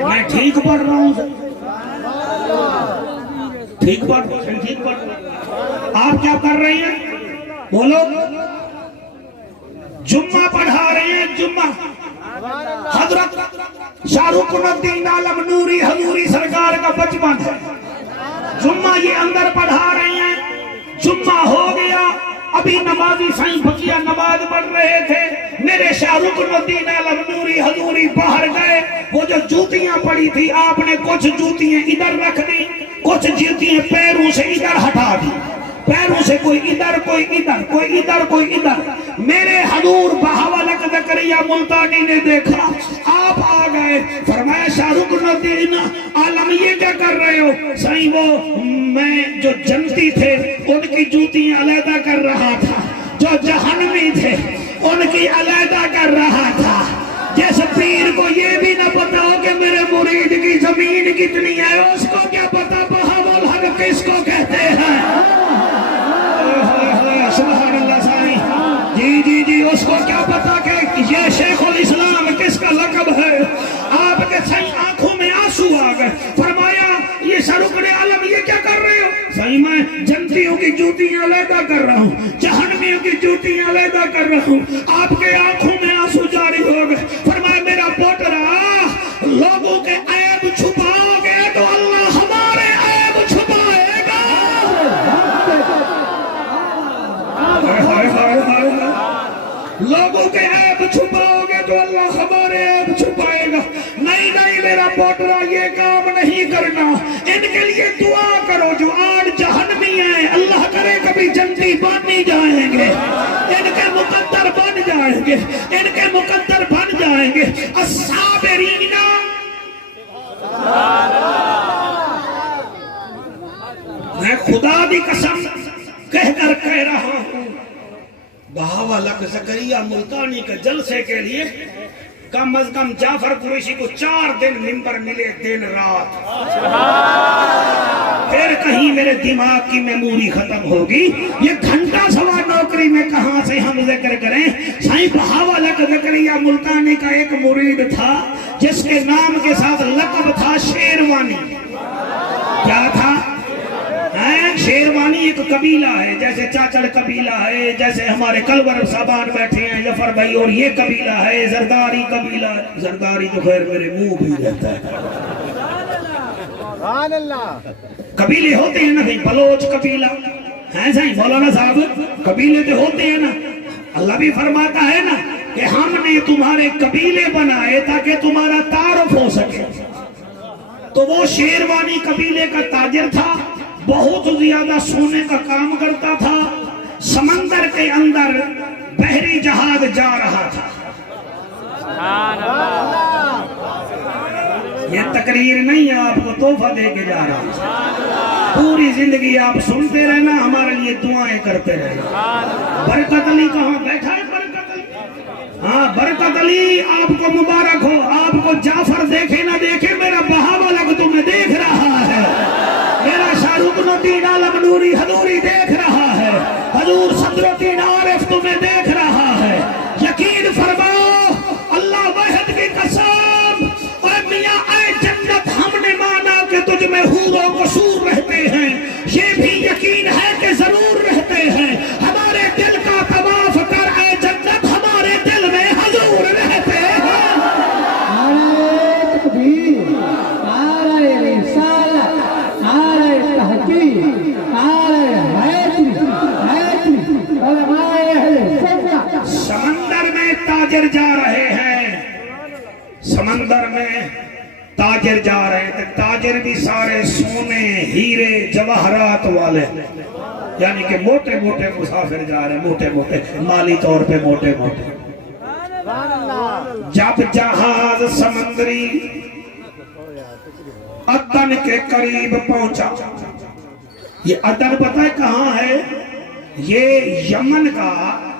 میں ٹھیک پڑھ رہا ہوں ٹھیک پڑھ آپ کیا کر رہے ہیں بولو جمعہ پڑھا رہے ہیں جمعہ حضرت شاہ رخ الدین عالم نوری حضوری سرکار کا بچپن ہے جمعہ یہ اندر پڑھا رہے ہیں جمعہ ہو گیا ابھی نمازی سائیں بچیا نماز پڑھ رہے تھے میرے شاہ رخ الدین عالم نوری حضوری باہر گئے وہ جو جوتیاں پڑی تھی آپ نے کچھ جوتیاں ادھر رکھ دی کچھ جوتیاں پیروں سے ادھر ہٹا دی پیروں سے کوئی ادھر کوئی ادھر کوئی ادھر کوئی ادھر میرے حضور بہاولک زکریا ملتانی نے دیکھا آپ آ گئے فرمایا شاہ رخ الدین عالم یہ کیا کر رہے ہو سائیں وہ میں جو جنتی تھے ان کی جوتیاں علیحدہ کر رہا تھا جو جہنمی تھے ان کی علیحدہ کر رہا تھا جیسے پیر کو یہ بھی نہ پتا ہو کہ میرے مرید کی زمین کتنی ہے اس کو کیا پتا بہاول حق کس کو کہتے ہیں سبحان اللہ سائیں جی جی جی اس کو کیا پتا کہ یہ شیخ الاسلام کس کا لقب ہے آپ کے سائیں آنکھوں میں آنسو آ گئے فرمایا یہ شاہ رخ عالم یہ کیا کر رہے ہو سائیں میں جنتیوں کی جوتیاں علیحدہ کر رہا ہوں جہنمیوں کی جوتیاں علیحدہ کر رہا ہوں آپ کے آنکھوں میں آنسو جاری ہو گئے فرمایا میرا پوترا لوگوں کے عیب چھپاؤ گے تو اللہ ہمارے عیب چھپائے گا لوگوں کے عیب چھپاؤ گے تو اللہ ہمارے عیب چھپائے گا نہیں نہیں میرا پوترا یہ کام نہیں کرنا ان کے لیے دعا کرو جو آج جہنمی ہیں اللہ کرے کبھی جنتی بن جائیں گے ان کے مقدر بن جائیں گے ان کے مقدر بن جائیں گے الصابرین میں خدا دی قسم کہہ کر کہہ رہا ہوں بہاولک زکریا ملتانی کے جلسے کے لیے کم از کم جعفر قریشی کو 4 دن منبر ملے دن رات کہ اگر کہیں میرے دماغ کی میموری ختم ہوگی یہ گھنٹہ سوا نوکری میں کہاں سے ہم ذکر کریں. سائیں بہاولک زکریا ملتانی کا ایک مرید تھا جس کے نام کے ساتھ لقب تھا شیروانی. کیا تھا؟ شیروانی ایک قبیلہ ہے، جیسے چاچڑ قبیلہ ہے، جیسے ہمارے کلور صاحبان بیٹھے ہیں ظفر بھائی، اور یہ قبیلہ ہے زرداری قبیلہ. زرداری تو خیر میرے منہ بھی رہتا ہے. قبیلے ہوتے ہیں نا بھائی، بلوچ قبیلہ ہے سائیں مولانا صاحب، قبیلے تو ہوتے ہیں نا. اللہ بھی فرماتا ہے نا کہ ہم نے تمہارے قبیلے بنائے تاکہ تمہارا تعارف ہو سکے. تو وہ شیروانی قبیلے کا تاجر تھا، بہت زیادہ سونے کا کام کرتا تھا. سمندر کے اندر بحری جہاز جا رہا تھا. یہ تقریر نہیں ہے، آپ کو تحفہ دے کے جا رہا ہوں. پوری زندگی آپ سنتے رہنا، ہمارے لیے دعائیں کرتے رہنا. برکت علی کہاں بیٹھا ہے؟ برکت علی، ہاں برکت علی آپ کو مبارک ہو. آپ کو جعفر دیکھے نہ دیکھے، میرا بہاولک تمہیں دیکھ رہا ہے. میرا شاہ رکن الدین عالم نوری حضوری دیکھ رہا ہے. حضور صدر الدین عارف تمہیں دیکھ رہا ہے. یقین فرماؤ اللہ واحد کی قسم، اے میاں اے جنت، ہم نے مانا کہ تجھ میں حور و قصور رہتے ہیں، یہ بھی یقین ہے کہ ضرور رہتے ہیں. ہمارے دل کا طواف کر اے جنت، ہمارے دل میں حضور رہتے ہیں. نعرہ تکبیر، نعرہ رسالت، نعرہ تحقیق، نعرہ حیدری، علماء اہل سنت. سمندر میں تاجر جا رہے ہیں، سمندر میں تاجر جا رہے ہیں. تاجر بھی سارے سونے ہیرے جواہرات والے، یعنی کہ موٹے موٹے مسافر جا رہے ہیں، موٹے موٹے مالی طور پہ موٹے موٹے. جب جہاز سمندری عدن کے قریب پہنچا، یہ عدن پتہ ہے کہاں ہے؟ یہ یمن کا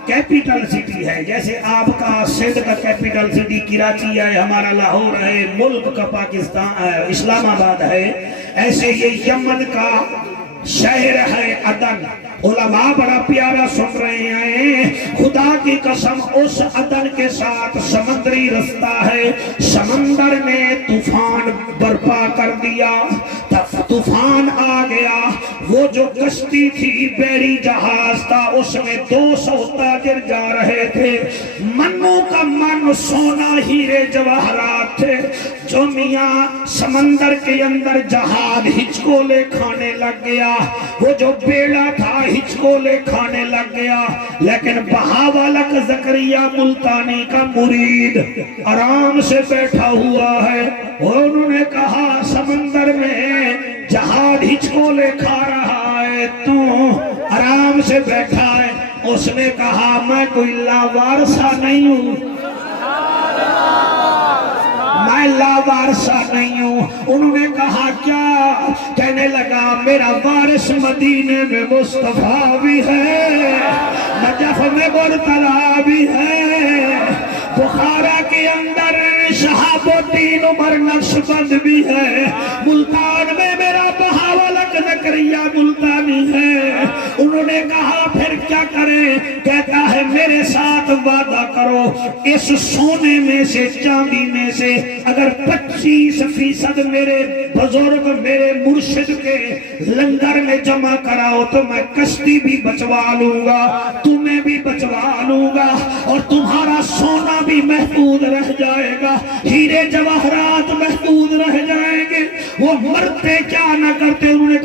کیپیٹل سٹی ہے. جیسے آپ کا سندھ کا کیپیٹل سٹی کراچی ہے، ہمارا لاہور ہے، ملک کا پاکستان ہے، اسلام آباد ہے، ایسے یہ یمن کا شہر ہے عدن. علماء بڑا پیارا سن رہے ہیں. خدا کی قسم اس عدن کے ساتھ سمندری رستہ ہے. سمندر نے طوفان برپا کر دیا، طوفان آ گیا. وہ جو کشتی تھی بحری جہاز تھا، اس میں 200 تاجر جا رہے تھے. منوں کا من سونا ہیرے جواہرات تھے. جو میاں سمندر کے اندر جہاز ہچکولے کھانے لگ گیا، وہ جو بیڑا تھا ہچکولے کھانے لگ گیا. لیکن بہاولک زکریا ملتانی کا مرید آرام سے بیٹھا ہوا ہے. اور انہوں نے کہا سمندر میں جہاز ہچکولے کھا رہا ہے، تو آرام سے بیٹھا ہے. اس نے کہا میں کوئی لاوارثہ نہیں ہوں، میں لاوارثہ نہیں ہوں. انہوں نے کہا کیا؟ کہنے لگا میرا وارث مدینے میں مصطفیٰ بھی ہے، نجف میں مرتضیٰ بھی ہے، بخارا کے اندر شہاب الدین عمر نقشبند بھی ہے، ملتان میں میرا بہاولک زکریا ملتانی ہے. انہوں نے کہا پھر کیا کریں؟ کہتا ہے میرے ساتھ وعدہ کرو، اس سونے میں سے چاندی میں سے اگر 25% میرے بزرگ میرے مرشد کے لنگر میں جمع کراؤ تو میں کشتی بھی بچوا لوں گا، تمہیں بھی بچوا لوں گا، اور تمہارا سونا بھی محفوظ رہ جائے گا، ہیرے جواہرات محفوظ رہ جائیں گے. وہ مرتے کیا نہ کرتے، انہوں نے کہا